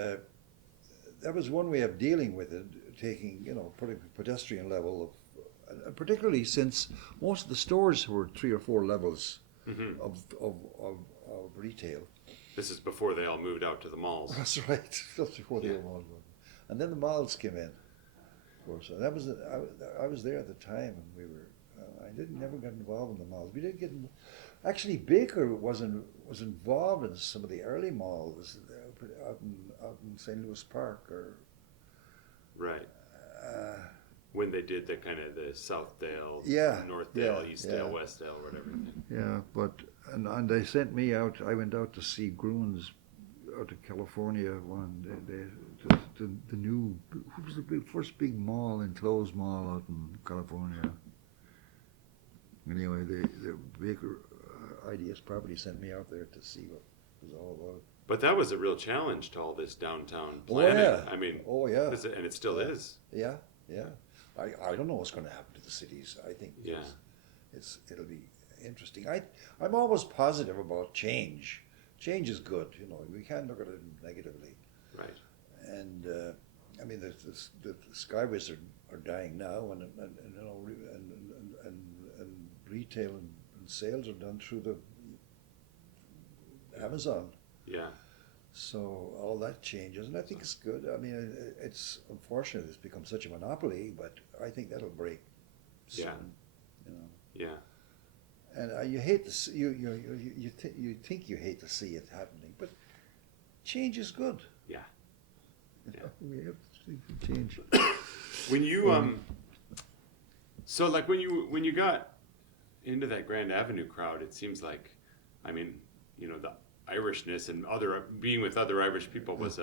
that was one way of dealing with it, taking putting pedestrian level of, particularly since most of the stores were 3 or 4 levels of retail. This is before they all moved out to the malls. That's right. That's before the malls were. And then the malls came in, of course. And that was I was there at the time, and we were. Never got involved in the malls. We didn't get. Actually, Baker was involved in some of the early malls out in St. Louis Park, or. Right. When they did the kind of the Southdale, Northdale, Eastdale, Westdale, whatever. Yeah, but and they sent me out. I went out to see Gruen's out to California the new. What was the first big mall, enclosed mall out in California? Anyway, the Baker IDS Property sent me out there to see what it was all about. But that was a real challenge to all this downtown planning. Oh, yeah. I mean, and it still is. Yeah, yeah. I don't know what's going to happen to the cities. I think it'll be interesting. I'm always positive about change. Change is good. We can't look at it negatively. Right. And I mean, the skyways are dying now, and retail and sales are done through the Amazon. Yeah. So all that changes, and I think it's good. I mean, it's unfortunate it's become such a monopoly, but I think that'll break soon. Yeah. And you hate to see, you think you hate to see it happening, but change is good. Yeah. We have to change. When you so like when you got into that Grand Avenue crowd, it seems like, I mean, the Irishness and being with other Irish people was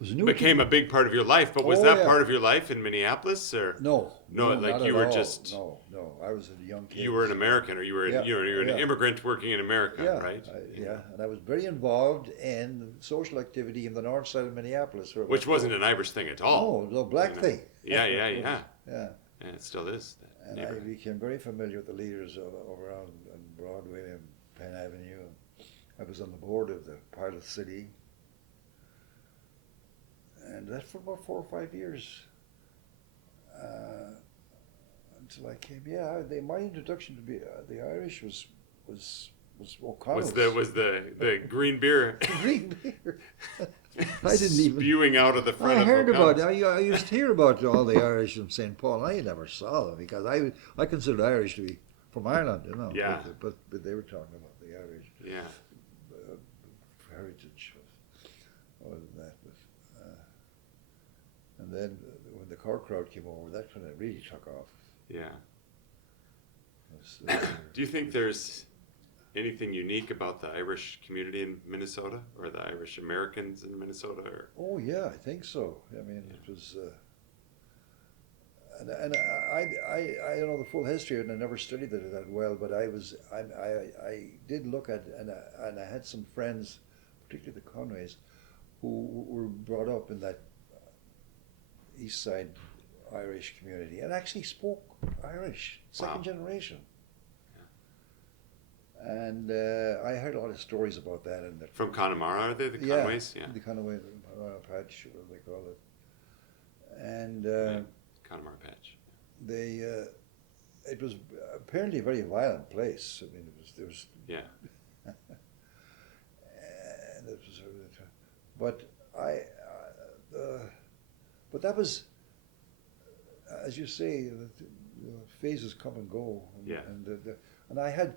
was a new became a big part of your life. But was Oh, that yeah. part of your life in Minneapolis, or No, like not you at were all. just No. I was a young kid. you were an American, or you were Yeah, you're an yeah. immigrant working in America, Yeah, right? yeah, and I was very involved in social activity in the north side of Minneapolis. Where Which wasn't an Irish thing at all. no black you know. thing. Yeah, It yeah, was, yeah. yeah. And it still is. That And I neighborhood. became very familiar with the leaders around on Broadway and Penn Avenue. I was on the board of the Pilot City, and that for about 4 or 5 years until I came. Yeah, my introduction to the Irish was O'Connell's. Was the green beer Green beer. I didn't even. spewing out of the front I of heard about O'Connell's? it. I used to hear about all the Irish from St. Paul. I never saw them because I considered Irish to be from Ireland, you know. Yeah. But they were talking about the Irish Yeah. heritage other than that. And then when the car crowd came over, that's when it really took off. Yeah. It was, Do you think there's anything unique about the Irish community in Minnesota, or the Irish Americans in Minnesota? Or oh yeah, I think so. I mean, it was. And I don't know the full history, and I never studied it that well. But I did look at, and I had some friends, particularly the Conways, who were brought up in that East Side Irish community and actually spoke Irish, second generation. And I heard a lot of stories about that. And from Connemara, are they the Conways? Yeah. The Conway patch, whatever they call it. And Connemara Patch. it was apparently a very violent place. I mean, there was. Yeah. And it was, but but that was, as you say, phases come and go. And, Yeah. And I had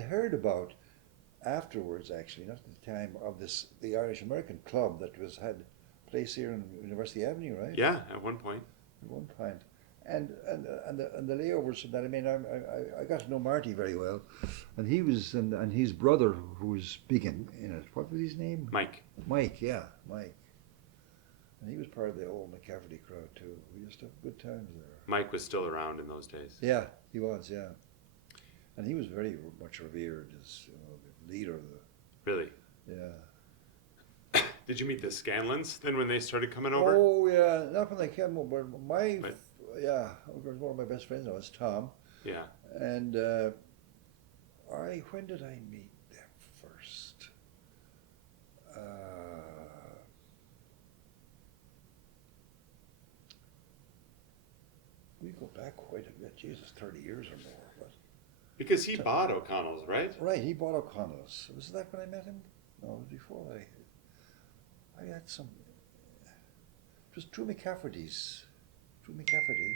heard about afterwards, actually, not at the time, of the Irish American Club that had place here in University Avenue, right? Yeah, at one point. At one point. And the layovers from that. I mean, I got to know Marty very well, and he was and his brother who was big in it. What was his name? Mike. Mike, yeah, Mike. And he was part of the old McCafferty crowd too. We used to have good times there. Mike was still around in those days. Yeah, he was. Yeah, and he was very much revered as the leader of the. Really? Yeah. Did you meet the Scanlons then when they started coming over? Oh yeah, not when they came over. Yeah, one of my best friends was Tom. Yeah. And when did I meet them first? We go back quite a bit. Jesus, 30 years or more. But Because he bought O'Connell's, right? right, he bought O'Connell's. Was that when I met him? No, it was before I had some. It was Drew McCafferty's. Drew McCafferty.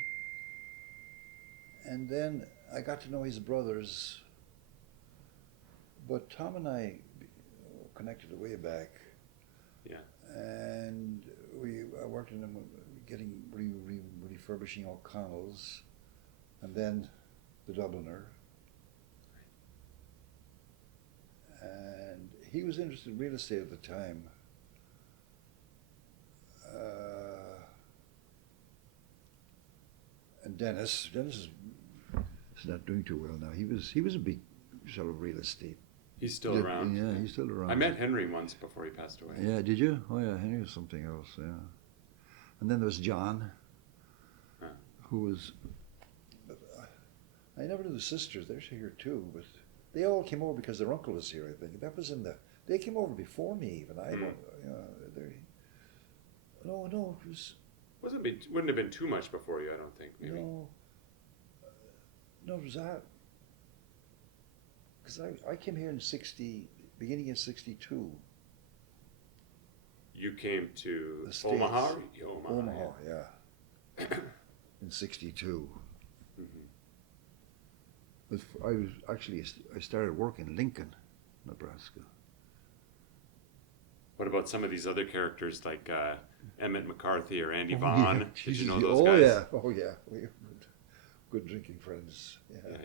And then I got to know his brothers. But Tom and I connected way back. Yeah. And I worked in them getting refurbishing O'Connell's, and then the Dubliner. And he was interested in real estate at the time. And Dennis is not doing too well now. He was a big sort of real estate. He's still around. Yeah, he's still around. I met Henry once before he passed away. Yeah, did you? Oh yeah, Henry was something else. Yeah. And then there was John, who was. I never knew the sisters. They're here too, but they all came over because their uncle was here. I think that was in the. They came over before me even. I don't. No, it was. Wouldn't have been too much before you, I don't think. Maybe. No, it was that. Because I came here in beginning in '62. You came to The States. Omaha? Omaha, yeah. In '62. I started work in Lincoln, Nebraska. What about some of these other characters like Emmett McCarthy or Andy Oh, Vaughn? yeah. Did you know Jesus, those guys? Oh yeah, we were good drinking friends. Yeah.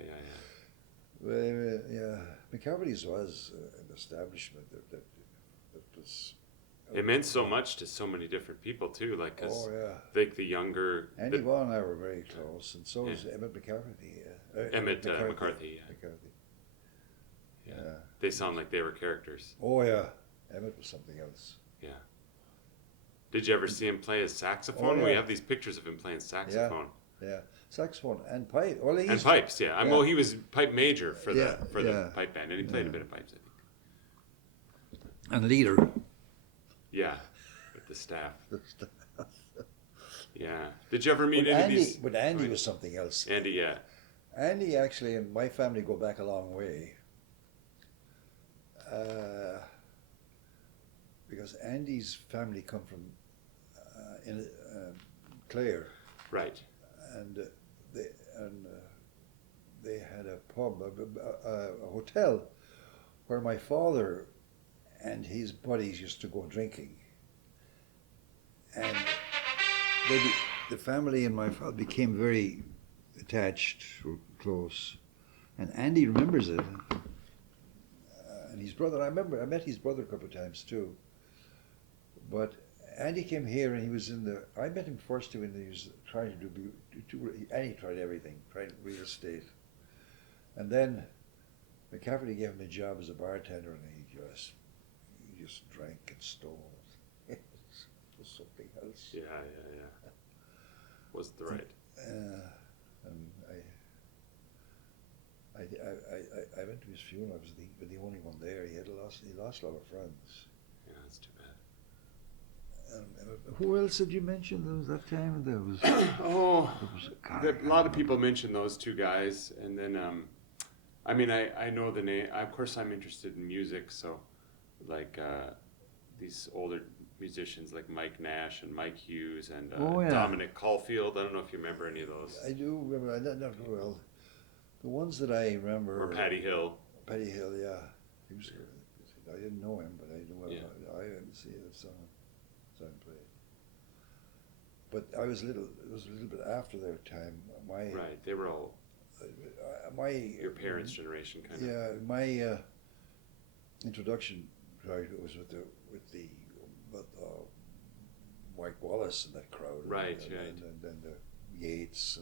Well, yeah. McCafferty's was an establishment that was It meant so much to so many different people too, like because Oh yeah. like the younger Andy Vaughan and I were very close, and so was Emmett McCarthy. Emmett McCarthy. McCarthy. Yeah. Yeah. They sound like they were characters. Oh yeah. Emmett was something else. Yeah. Did you ever see him play his saxophone? Oh, We yeah. have these pictures of him playing saxophone. Yeah. Saxophone and pipe. Well, And pipes, yeah. Well, he was pipe major for Yeah, the pipe band, and he played a bit of pipes, I think. and leader. Yeah, with the staff. Yeah. Did you ever meet any of these? But Andy was something else. Andy, yeah. Andy actually and my family go back a long way. Because Andy's family come from Clare, Right. and they had a pub, a hotel, where my father and his buddies used to go drinking, and the family and my father became very attached, or close, and Andy remembers it. And his brother, I met his brother a couple of times too. But Andy came here and he was I met him first when he was trying to Andy tried everything, tried real estate. And then McCafferty gave him a job as a bartender, and he just drank and stole. It was something else. Yeah. Wasn't the right. And I went to his funeral. I was the only one there. He lost a lot of friends. Yeah, that's too bad. Who else did you mention? There was that time. There was. A lot of people mention those two guys, and then I mean, I know the name. Of course, I'm interested in music, so like these older musicians like Mike Nash and Mike Hughes and Dominic Caulfield. I don't know if you remember any of those. I do remember. Not well. The ones that I remember. Or Paddy Hill. Paddy Hill, yeah. He was. I didn't know him, but I knew him. Yeah. I didn't see the song played. But I was It was a little bit after their time. Right, they were all your parents' generation, kind of. Yeah, my introduction was with Mike Wallace and that crowd. Right, and then the Yates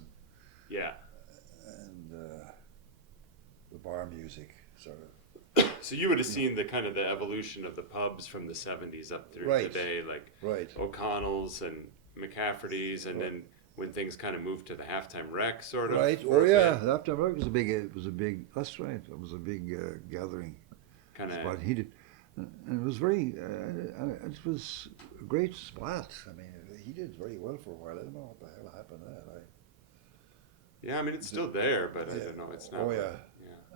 and the bar music sort of. So you would have seen the kind of the evolution of the pubs from the 70s up through today, like O'Connell's and McCafferty's, and then when things kind of moved to the halftime rec, sort of. Right. Oh yeah, the halftime rec was a big. That's right. It was a big gathering. Kind of. Spot. He did, and it was very. It was a great spot. I mean, he did very well for a while. I don't know what the hell happened to that. Yeah, I mean it's still there, but I don't know. It's not. Oh yeah.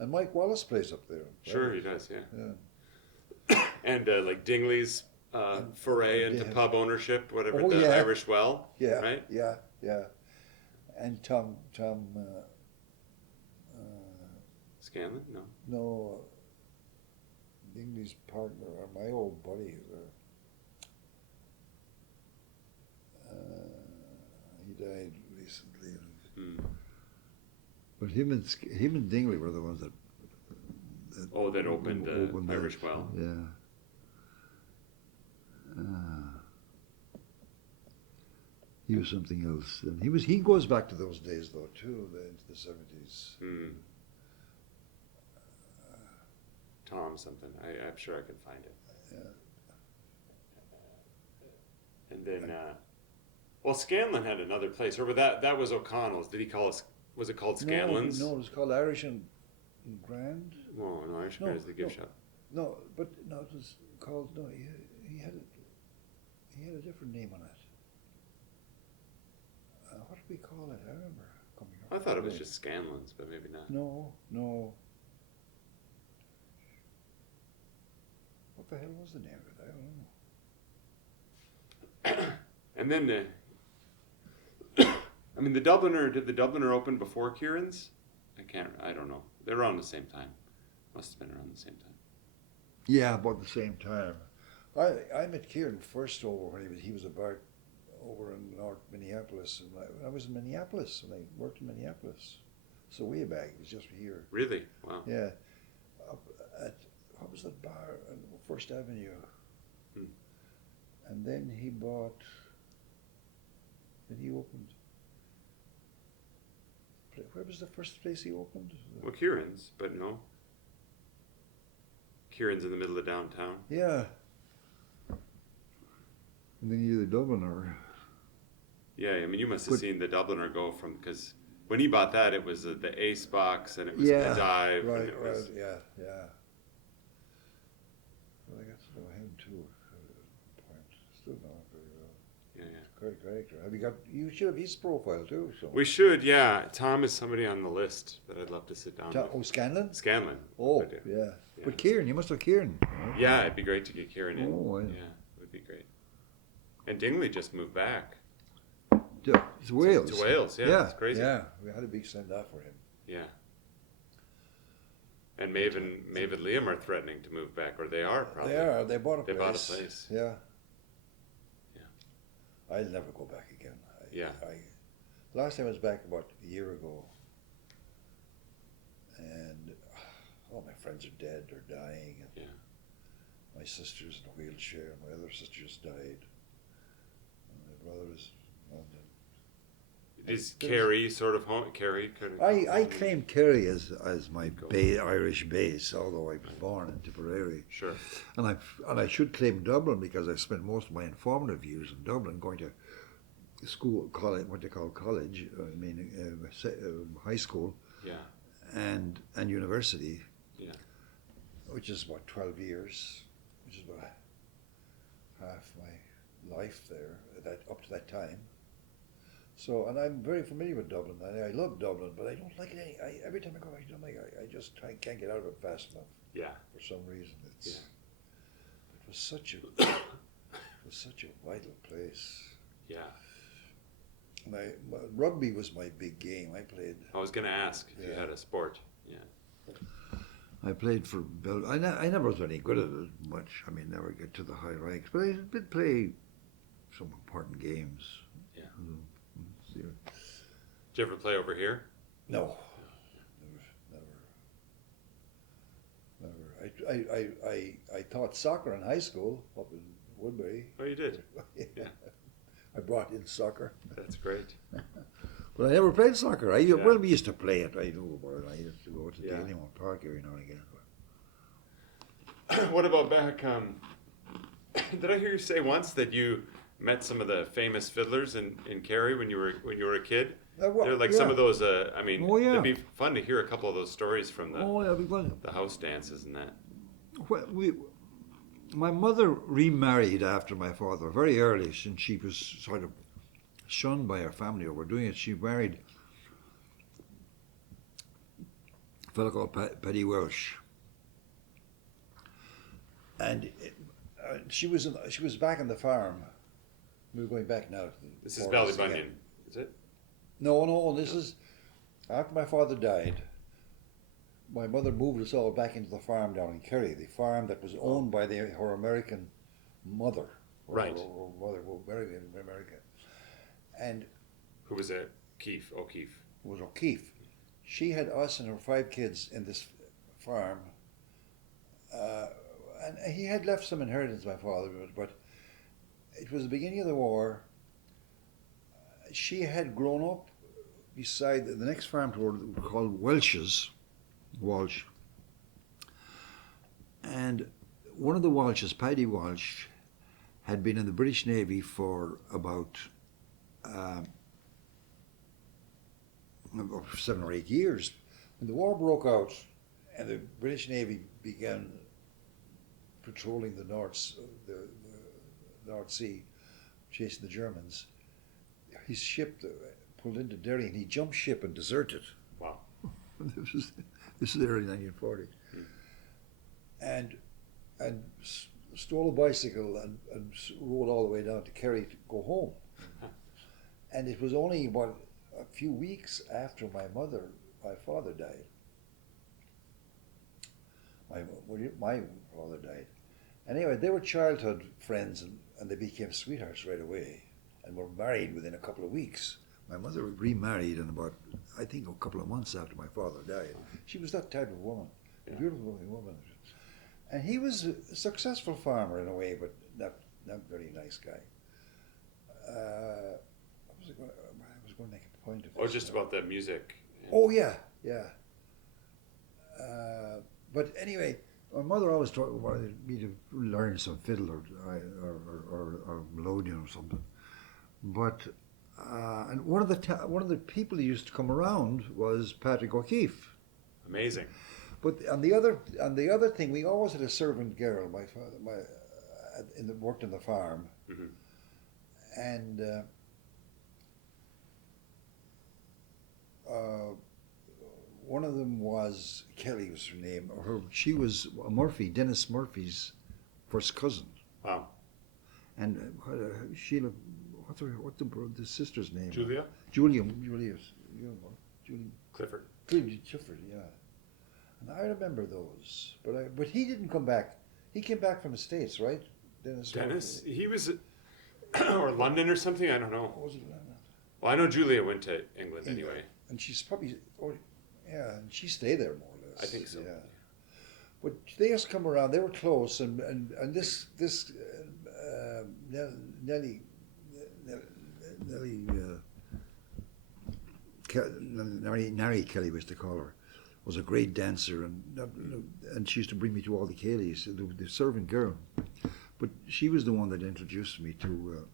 And Mike Wallace plays up there. Sure, he does, yeah. And like Dingley's foray into pub ownership, whatever, Irish Well, right? Yeah. And Tom Scanlon? No. No, Dingley's partner, or my old buddy, he died recently. But him and Dingley were the ones that opened Irish Well. Yeah. He was something else. And he goes back to those days though too, into the 70s. Tom something. I'm sure I can find it. Yeah. And then well, Scanlon had another place, or that was O'Connell's. Did he call us? Was it called Scanlon's? No, it was called Irish and Grand. Oh, no, Irish Grand is the gift shop. No, but it was called. No, he had a different name on it. What did we call it? I remember coming up. I thought it was just Scanlon's, but maybe not. No. What the hell was the name of it? I don't know. And then I mean, did the Dubliner open before Kieran's? I don't know. They're around the same time. Must have been around the same time. Yeah, about the same time. I met Kieran first over when he was over in North Minneapolis, and I was in Minneapolis, and I worked in Minneapolis. So way back, it was just here. Really? Wow. Yeah. Up at, what was that bar on First Avenue? And then he bought. Then he opened. Where was the first place he opened? Well, Kieran's, but no. Kieran's in the middle of downtown. Yeah. And then you the Dubliner. Yeah, I mean, you must have seen the Dubliner go from, because when he bought that, it was the Ace box and it was the Dive. Right, and it was, yeah. Well, I got to know him too. Still know him very well. Yeah. Great character. You should have his profile too. So. We should, yeah. Tom is somebody on the list that I'd love to sit down with. Oh, Scanlon? Scanlon. Oh, I do. yeah. But Kieran, you must have Kieran. Yeah, it'd be great to get Kieran in. Oh, yeah, it would be great. And Dingley just moved back. It's Wales. To Wales, yeah. It's crazy. Yeah, we had a big send off for him. Yeah. And Maeve and Liam are threatening to move back, or they are probably. They are. They bought a They place. bought a place. Yeah. Yeah. I'll never go back again. The last time I was back about a year ago, and all my friends are dead or dying. And Yeah. my sister's in a wheelchair. My other sister just died. And my brother is in London. Is Kerry sort of home? Kerry kind of. I claim Kerry as my Irish base, although I was born in Tipperary. Sure. And I should claim Dublin because I spent most of my informative years in Dublin, going to school, college, what they call college. High school. Yeah. And university. Yeah. Which is what 12 years, which is about half my life there. Up to that time. So, and I'm very familiar with Dublin. I love Dublin, but I don't like it every time I go back to Dublin, I just can't get out of it fast enough. Yeah. For some reason, it was such a vital place. Yeah. My rugby was my big game. I played. I was going to ask if you had a sport. Yeah. I played for Bel. I never was any good at it much. I mean, never get to the high ranks, but I did play some important games. Yeah. Did you ever play over here? No. Never. I taught soccer in high school up in Woodbury. Oh, you did? Yeah. I brought in soccer. That's great. But I never played soccer. Well, we used to play it. I know about it. I used to go to the Alien Park every now and again. What about back? Did I hear you say once that you met some of the famous fiddlers in Kerry when you were a kid? They're like some of those. It'd be fun to hear a couple of those stories from the house dances and that. Well, my mother remarried after my father very early, since she was sort of shunned by her family over doing it. She married a fellow called Paddy Welsh, and she was back on the farm. We're going back now. This is Ballybunion, is it? No. This is after my father died. My mother moved us all back into the farm down in Kerry, the farm that was owned by her American mother. Right. Her mother who married in America. And who was it? O'Keefe. Was O'Keefe. She had us and her 5 kids in this farm. And he had left some inheritance, my father, but it was the beginning of the war. She had grown up beside the next farm to her called Walsh. And one of the Walshes, Paddy Walsh, had been in the British Navy for about 7 or 8 years. When the war broke out and the British Navy began patrolling the North Sea, chasing the Germans, his ship pulled into Derry and he jumped ship and deserted. Wow. This is early 1940. And stole a bicycle and rode all the way down to Kerry to go home. And it was only about a few weeks after my father died. My father died. Anyway, they were childhood friends and they became sweethearts right away and were married within a couple of weeks. My mother remarried in about, I think, a couple of months after my father died. She was that type of woman, a beautiful looking woman. And he was a successful farmer in a way, but not very nice guy. I was going to make a point of Oh, this just now. about the music. Oh yeah. But anyway, my mother always wanted me to learn some fiddle or melodeon or something. But and one of the people who used to come around was Patrick O'Keefe. Amazing. But on the other thing, we always had a servant girl. My father, worked in the farm, Mm-hmm. and one of them was Kelly was her name. She was Dennis Murphy's first cousin. Wow. And Sheila, what's the sister's name? Julia? Julia, Julie Clifford. Clifford, yeah. And I remember those, but he didn't come back. He came back from the States, right? Dennis? He was, or London or something? I don't know. What was it? Well, I know Julia went to England anyway. And she's probably, and she stayed there more or less. I think so. Yeah. But they used to come around. They were close, and this Nellie Nari Kelly was to call her, was a great dancer, and she used to bring me to all the Cayleys, the servant girl. But she was the one that introduced me to,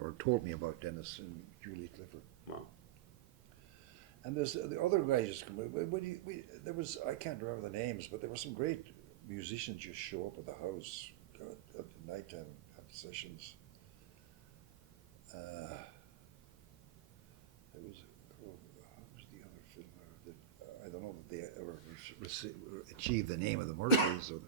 or told me about Dennis and Julie Clifford. Wow. And there's the other guys just come. There was, I can't remember the names, but there were some great musicians just show up at the house at the nighttime, have sessions. There was, who was the other fiddler that I don't know that they ever achieved the name of the Murphys or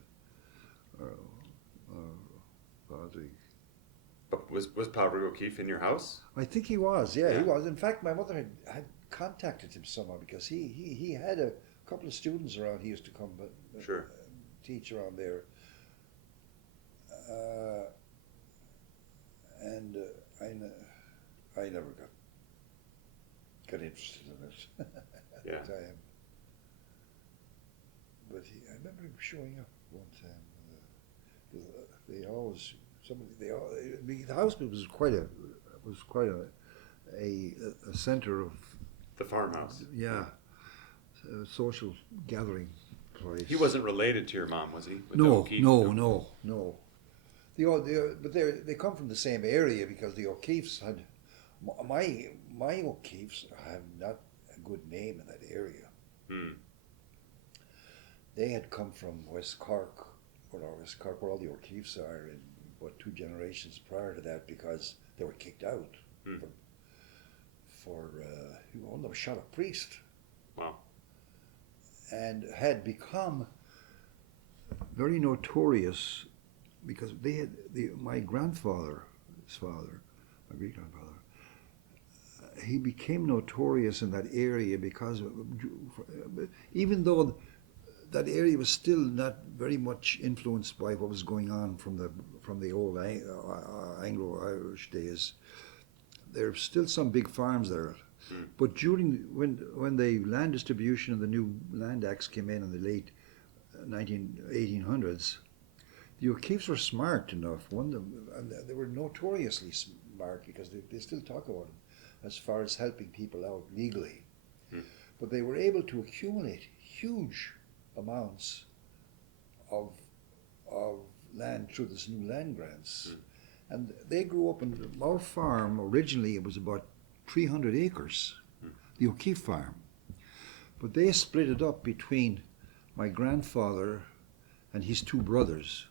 Was Patrick O'Keefe in your house? I think he was. Yeah, Yeah. he was. In fact, my mother had contacted him somehow because he had a couple of students around. He used to come Sure. teach around there. And I never got interested in it at Yeah. the time. But I remember him showing up one time. The house was quite a center of, The farmhouse. yeah, a social gathering place. He wasn't related to your mom, was he? With the No, O'Keefe? no. But they come from the same area because the O'Keefes had my O'Keefes have not a good name in that area. Hmm. They had come from West Cork, where all the O'Keefes are, in what 2 generations prior to that, because they were kicked out for one of them shot a priest. Wow. And had become very notorious because they had my grandfather's father, my great grandfather. He became notorious in that area because even though that area was still not very much influenced by what was going on from the old Anglo-Irish days, there's still some big farms there. Mm. But when the land distribution and the new land acts came in the late 1800s, the O'Keefes were smart enough. One of them, and they were notoriously smart because they still talk about it as far as helping people out legally. Mm. But they were able to accumulate huge amounts of land through this new land grants. Mm. And they grew up in our farm. Originally it was about 300 acres, the O'Keefe farm. But they split it up between my grandfather and his 2 brothers.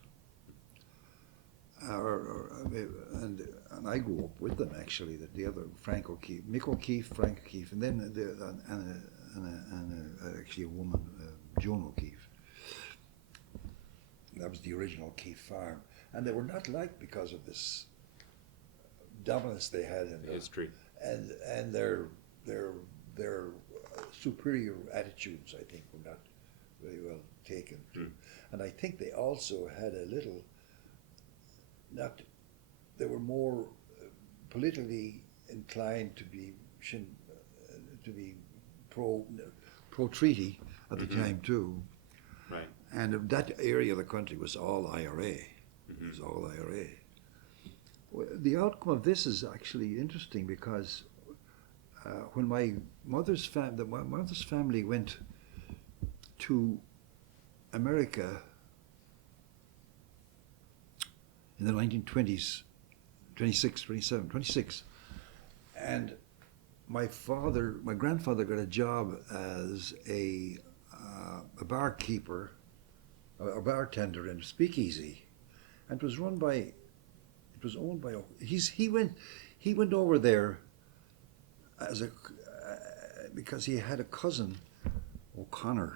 And I grew up with them actually. That the other Frank O'Keefe, Mick O'Keefe, Frank O'Keefe, and then actually a woman, Joan O'Keefe. That was the original O'Keefe farm, and they were not liked because of this dominance they had in history and their superior attitudes. I think were not very well taken, and I think they also had a little. They were more politically inclined to be pro treaty at the time too. Right. And that area of the country was all IRA. It was all IRA. Well, the outcome of this is actually interesting because when my mother's family went to America in the 1920s, 26, and my grandfather got a job as a barkeeper, a bartender in a speakeasy, and it was owned by. He went over there as because he had a cousin, O'Connor.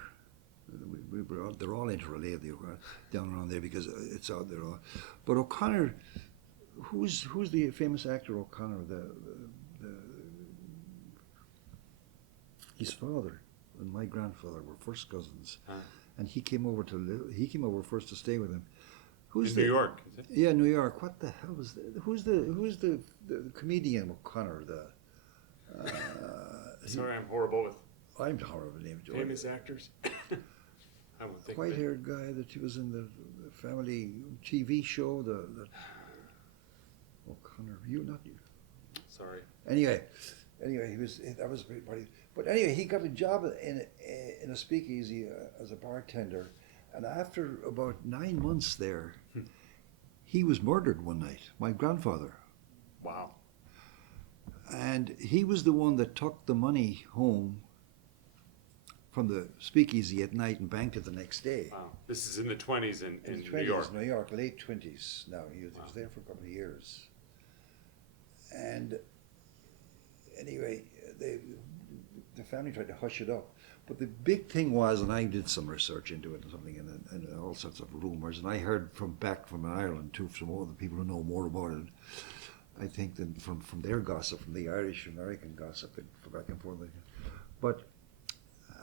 They're all interrelated down around there because it's out there. But O'Connor, who's the famous actor O'Connor? His father and my grandfather were first cousins, and he came over first to stay with him. Who's New York? Is it? Yeah, New York. What the hell was that? Who's the comedian O'Connor? Sorry, I'm horrible with. I'm horrible with names. Famous actors. I won't think. White-haired guy that he was in the family TV show. The O'Connor. You not you. Sorry. Anyway, that was a great party. But anyway, he got a job in a speakeasy as a bartender, and after about 9 months there, he was murdered one night. My grandfather. Wow. And he was the one that took the money home from the speakeasy at night and banked it the next day. Wow. This is in the 20s in the 20s, New York. New York, late 20s. Now he was there for a couple of years. And anyway, the family tried to hush it up. But the big thing was, and I did some research into it and something, and all sorts of rumors, and I heard back from Ireland too, from all the people who know more about it. I think than from their gossip, from the Irish American gossip, back and forth. But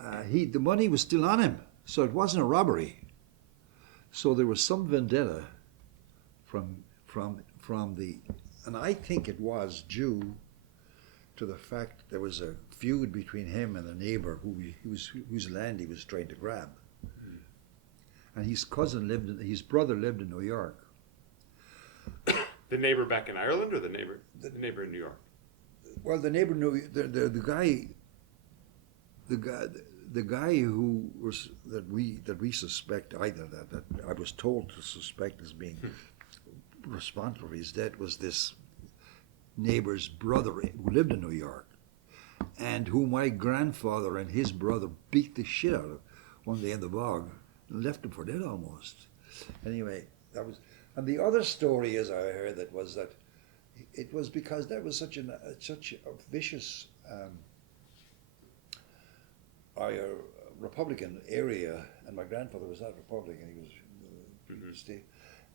the money was still on him, so it wasn't a robbery. So there was some vendetta from the, and I think it was due to the fact there was a feud between him and a neighbor whose land he was trying to grab, and his brother lived in New York. The neighbor back in Ireland, or the neighbor in New York? Well, the neighbor knew the guy who was that we suspect either that I was told to suspect as being responsible for his death was this neighbor's brother who lived in New York, and who my grandfather and his brother beat the shit out of one day in the bog and left him for dead almost. Anyway, that was. And the other story, as I heard, that it was because that was such a vicious Republican area, and my grandfather was not Republican; he was state,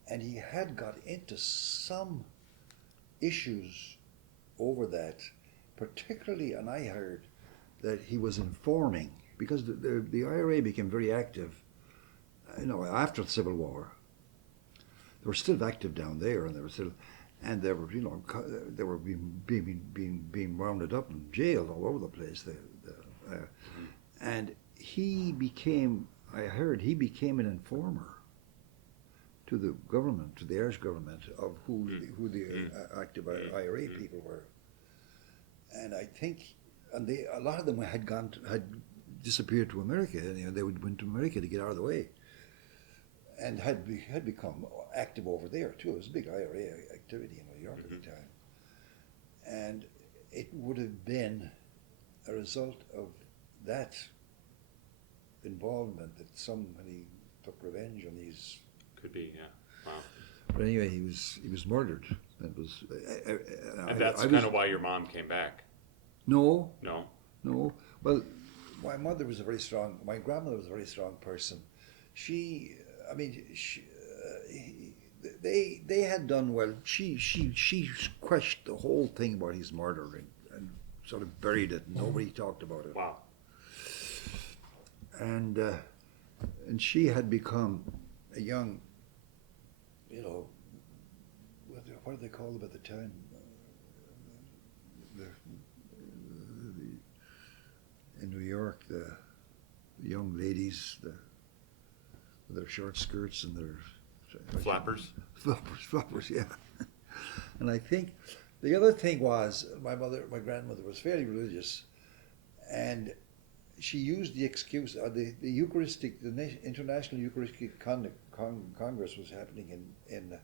and he had got into some issues over that, particularly. And I heard that he was informing because the IRA became very active, after the Civil War. They were still active down there, and they were being rounded up and jailed all over the place. And I heard he became an informer to the government, to the Irish government, of who the active IRA people were. And I think, a lot of them had disappeared to America. They went to America to get out of the way. And had become active over there too. It was a big IRA activity in New York at the time, and it would have been a result of that involvement that somebody took revenge on these. Could be, yeah. Wow. But anyway, he was murdered. That was. And that's kind of why your mom came back. No. No. Well, my grandmother was a very strong person. They had done well. She questioned the whole thing about his murder and sort of buried it. Nobody talked about it. Wow. And she had become a young, what did they call them at the time? In New York, the young ladies, with their short skirts and their Flappers. Flappers, yeah. And I think the other thing was my grandmother was fairly religious, and she used the excuse. The International Eucharistic Congress was happening in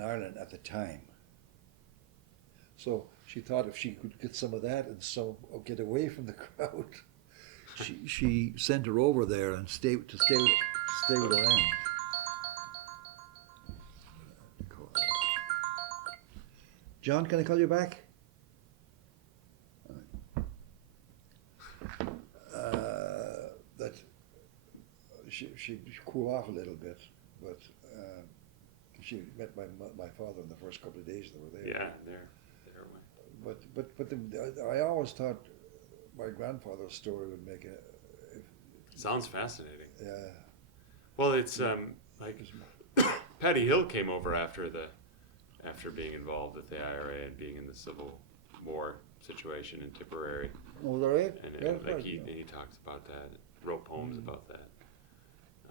Ireland at the time. So she thought if she could get some of that and get away from the crowd, she sent her over there and stay with her aunt. John, can I call you back? That she cool off a little bit, but she met my father in the first couple of days they were there. Yeah, they're away. But I always thought my grandfather's story would make Sounds fascinating. Yeah. Well, it's like Paddy Hill came over after being involved with the IRA and being in the Civil War situation in Tipperary. Oh, all right. And Yeah, like right, he talks about that, wrote poems about that.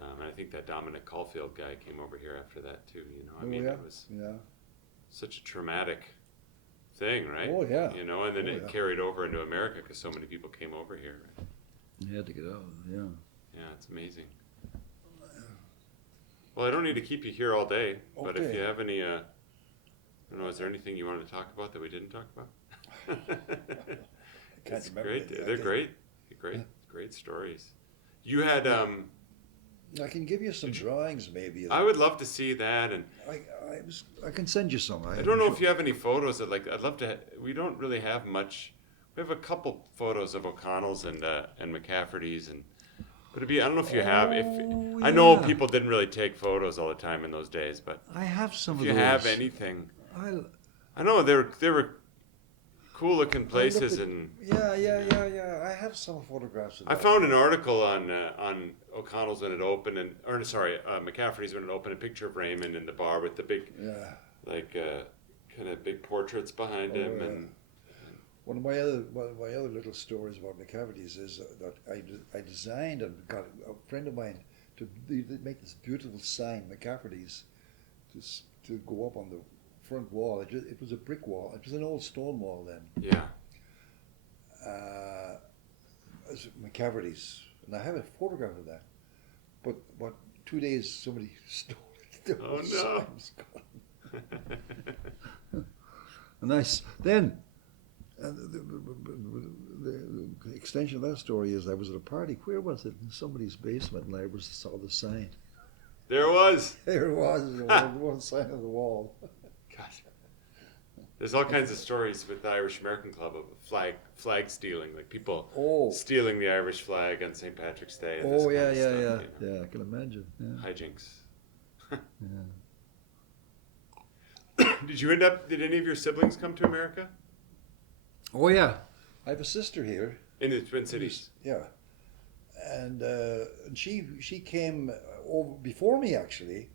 And I think that Dominic Caulfield guy came over here after that too. You know, I mean, it was such a traumatic thing, right? Oh yeah. You know, and then it carried over into America because so many people came over here. Right? You had to get out. Yeah. Yeah, it's amazing. Well, I don't need to keep you here all day, but if you have any, I don't know, is there anything you wanted to talk about that we didn't talk about? It's great. They're great. Great stories. You had. I can give you some drawings, maybe. I would love to see that, and I can send you some. I don't know if you have any photos that I'd love to. We don't really have much. We have a couple photos of O'Connell's and McCafferty's, but I don't know if you have. I know people didn't really take photos all the time in those days, but I have some of those. those. If you have anything, I know they were cool looking places, and yeah. I have some photographs of that. I found an article on O'Connell's when it opened, McCafferty's when it opened, a picture of Raymond in the bar with the big, kind of big portraits behind him, and. One of my other little stories about McCafferty's is that I designed and got a friend of mine to make this beautiful sign, McCafferty's, to go up on the front wall. It was a brick wall. It was an old stone wall then. Yeah. McCafferty's, and I have a photograph of that. But 2 days somebody stole it. Oh no! Nice. Then. And the extension of that story is I was at a party. Where was it? In somebody's basement, and I saw the sign. There it was. There it was. One sign on the wall. Gosh. There's all kinds of stories with the Irish American Club of flag stealing, like people stealing the Irish flag on St. Patrick's Day. And Yeah. You know? Yeah, I can imagine. Yeah. Hijinks. Yeah. Did any of your siblings come to America? Oh yeah, I have a sister here in the Twin Cities. Yeah, and she came over before me actually,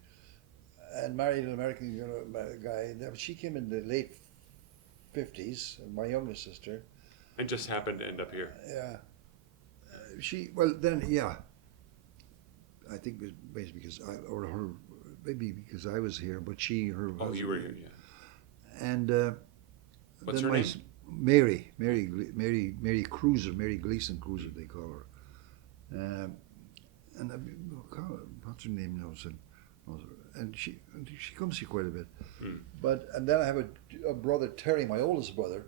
and married an American guy. She came in the late 50s, and my youngest sister. And just happened to end up here. Yeah, I think it was basically because maybe because I was here, but her. Oh, you were here, yeah. And what's her name? Mary Cruiser, Mary Gleeson Cruiser, they call her. And what's her name now? And she comes here quite a bit. And then I have a brother, Terry, my oldest brother.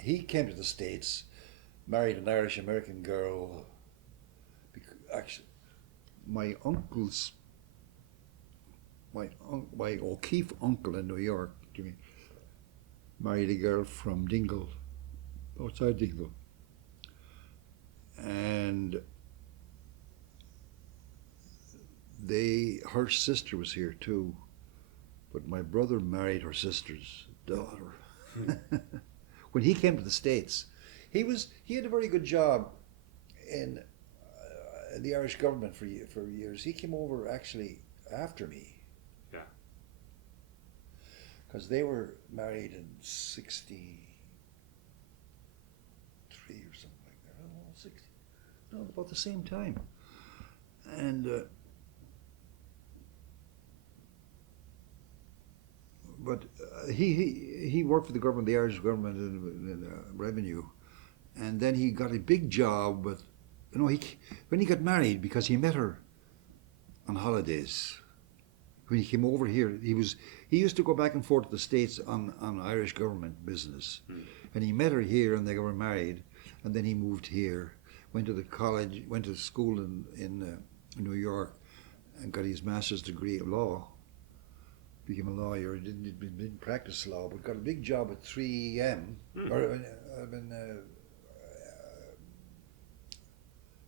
He came to the States, married an Irish American girl. Actually, my O'Keefe uncle in New York, Jimmy, married a girl from Dingle, outside Dingle. And her sister was here too, but my brother married her sister's daughter. When he came to the States, he had a very good job in the Irish government for years. He came over actually after me. Because they were married in 63 or something like that. I don't know, 60. No, about the same time. And but he worked for the government, the Irish government in revenue, and then he got a big job with, when he got married, because he met her on holidays. When he came over here, he used to go back and forth to the States on Irish government business, and he met her here, and they were married, and then he moved here, went to the college, went to school in New York, and got his master's degree in law. Became a lawyer. Didn't practice law, but got a big job at 3M, or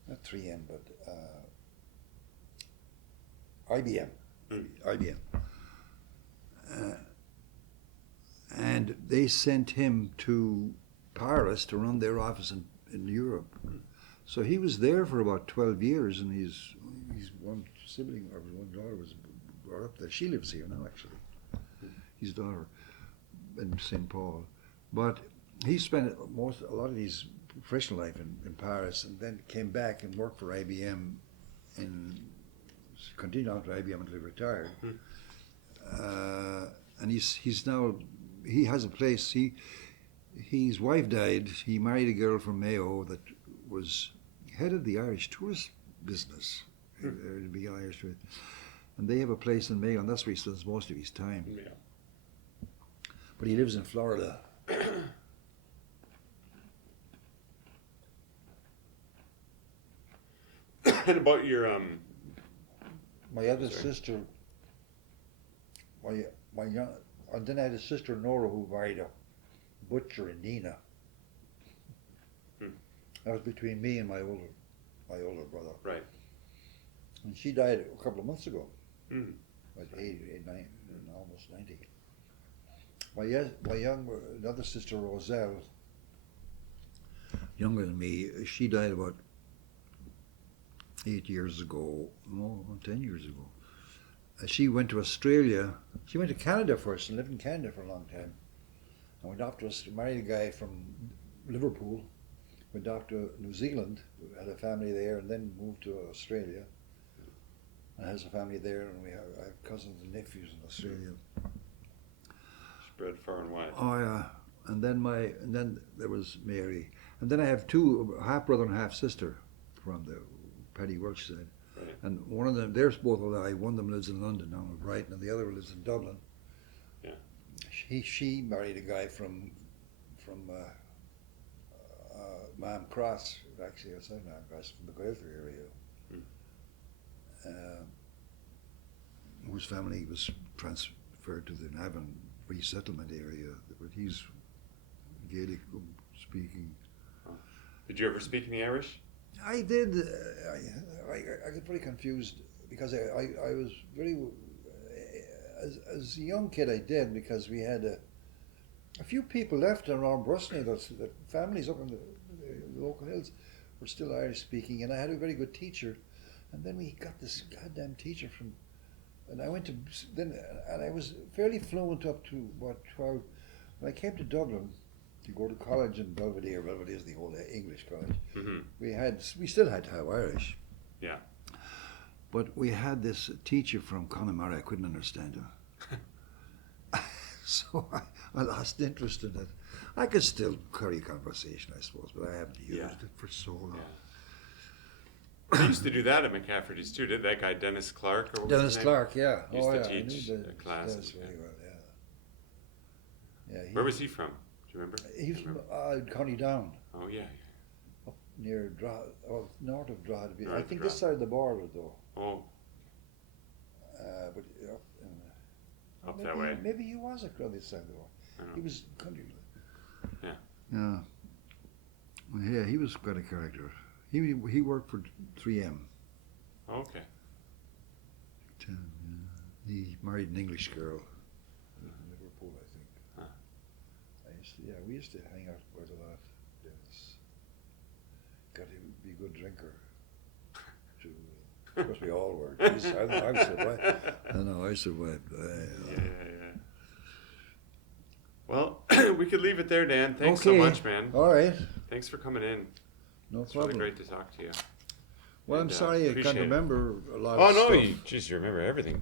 not 3M, but IBM. IBM. And they sent him to Paris to run their office in Europe. So he was there for about 12 years, and his one sibling or one daughter was brought up there. She lives here now, actually. His daughter in St. Paul. But he spent a lot of his professional life in Paris, and then came back and worked for IBM and continued on to IBM until he retired. And he's now, he has a place. His wife died. He married a girl from Mayo that was head of the Irish tourist business, the big Irish tourist. And they have a place in Mayo, and that's where he spends most of his time. Yeah. But he lives in Florida. And about your My other sister, and then I had a sister Nora who married a butcher in Nina. That was between me and my older brother. Right. And she died a couple of months ago. Like 89, almost 90. My another sister Roselle, younger than me, she died about 8 years ago, no, 10 years ago. She went to Australia. She went to Canada first and lived in Canada for a long time. And went off to married a guy from Liverpool. Went off to New Zealand, had a family there, and then moved to Australia. And has a family there, and I have cousins and nephews in Australia. Spread far and wide. Oh yeah, and then there was Mary, and then I have two, half brother and half sister, from the Paddy Welsh side. Right. And one of them, they're both alive. One of them lives in London now, in Brighton, and the other lives in Dublin. Yeah. She married a guy from Mam Cross, actually outside Mam Cross, from the Gaeltacht area. Whose family was transferred to the Navan resettlement area, but he's Gaelic speaking. Did you ever speak any Irish? I did. I got very confused because I was very, as a young kid I did, because we had a few people left around Brusney, that families up in the local hills were still Irish speaking, and I had a very good teacher. And then we got this goddamn teacher from, and I went to, then, and I was fairly fluent up to about 12. When I came to Dublin to go to college in Belvedere, Belvedere is the old English college, we still had to have Irish. Yeah. But we had this teacher from Connemara, I couldn't understand him. So I lost interest in it. I could still carry conversation, I suppose, but I haven't used it for so long. Yeah. They used to do that at McCafferty's too, did that guy Dennis Clark? Or what was Dennis his name? Clark, yeah. He used oh, to yeah. teach I knew classes. Dennis very well, yeah. Where was he from? Do you remember? He was from County Down. Oh yeah. Up near north of Drogheda. North I of think this side of the border, though. Oh. But Up maybe, that way. Maybe he was across this side of the border. He was country. Yeah. Yeah. Well, yeah, he was quite a character. He worked for 3M. Okay. He married an English girl in Liverpool, I think. Huh. We used to hang out quite a lot. Dennis got to be a good drinker. Of course, we all were. Jeez, I survived. I survived. Yeah. Well, we could leave it there, Dan. Thanks so much, man. All right. Thanks for coming in. No It's problem. really great to talk to you. Well, I'm sorry I can't remember a lot Oh, of no, stuff. you remember everything.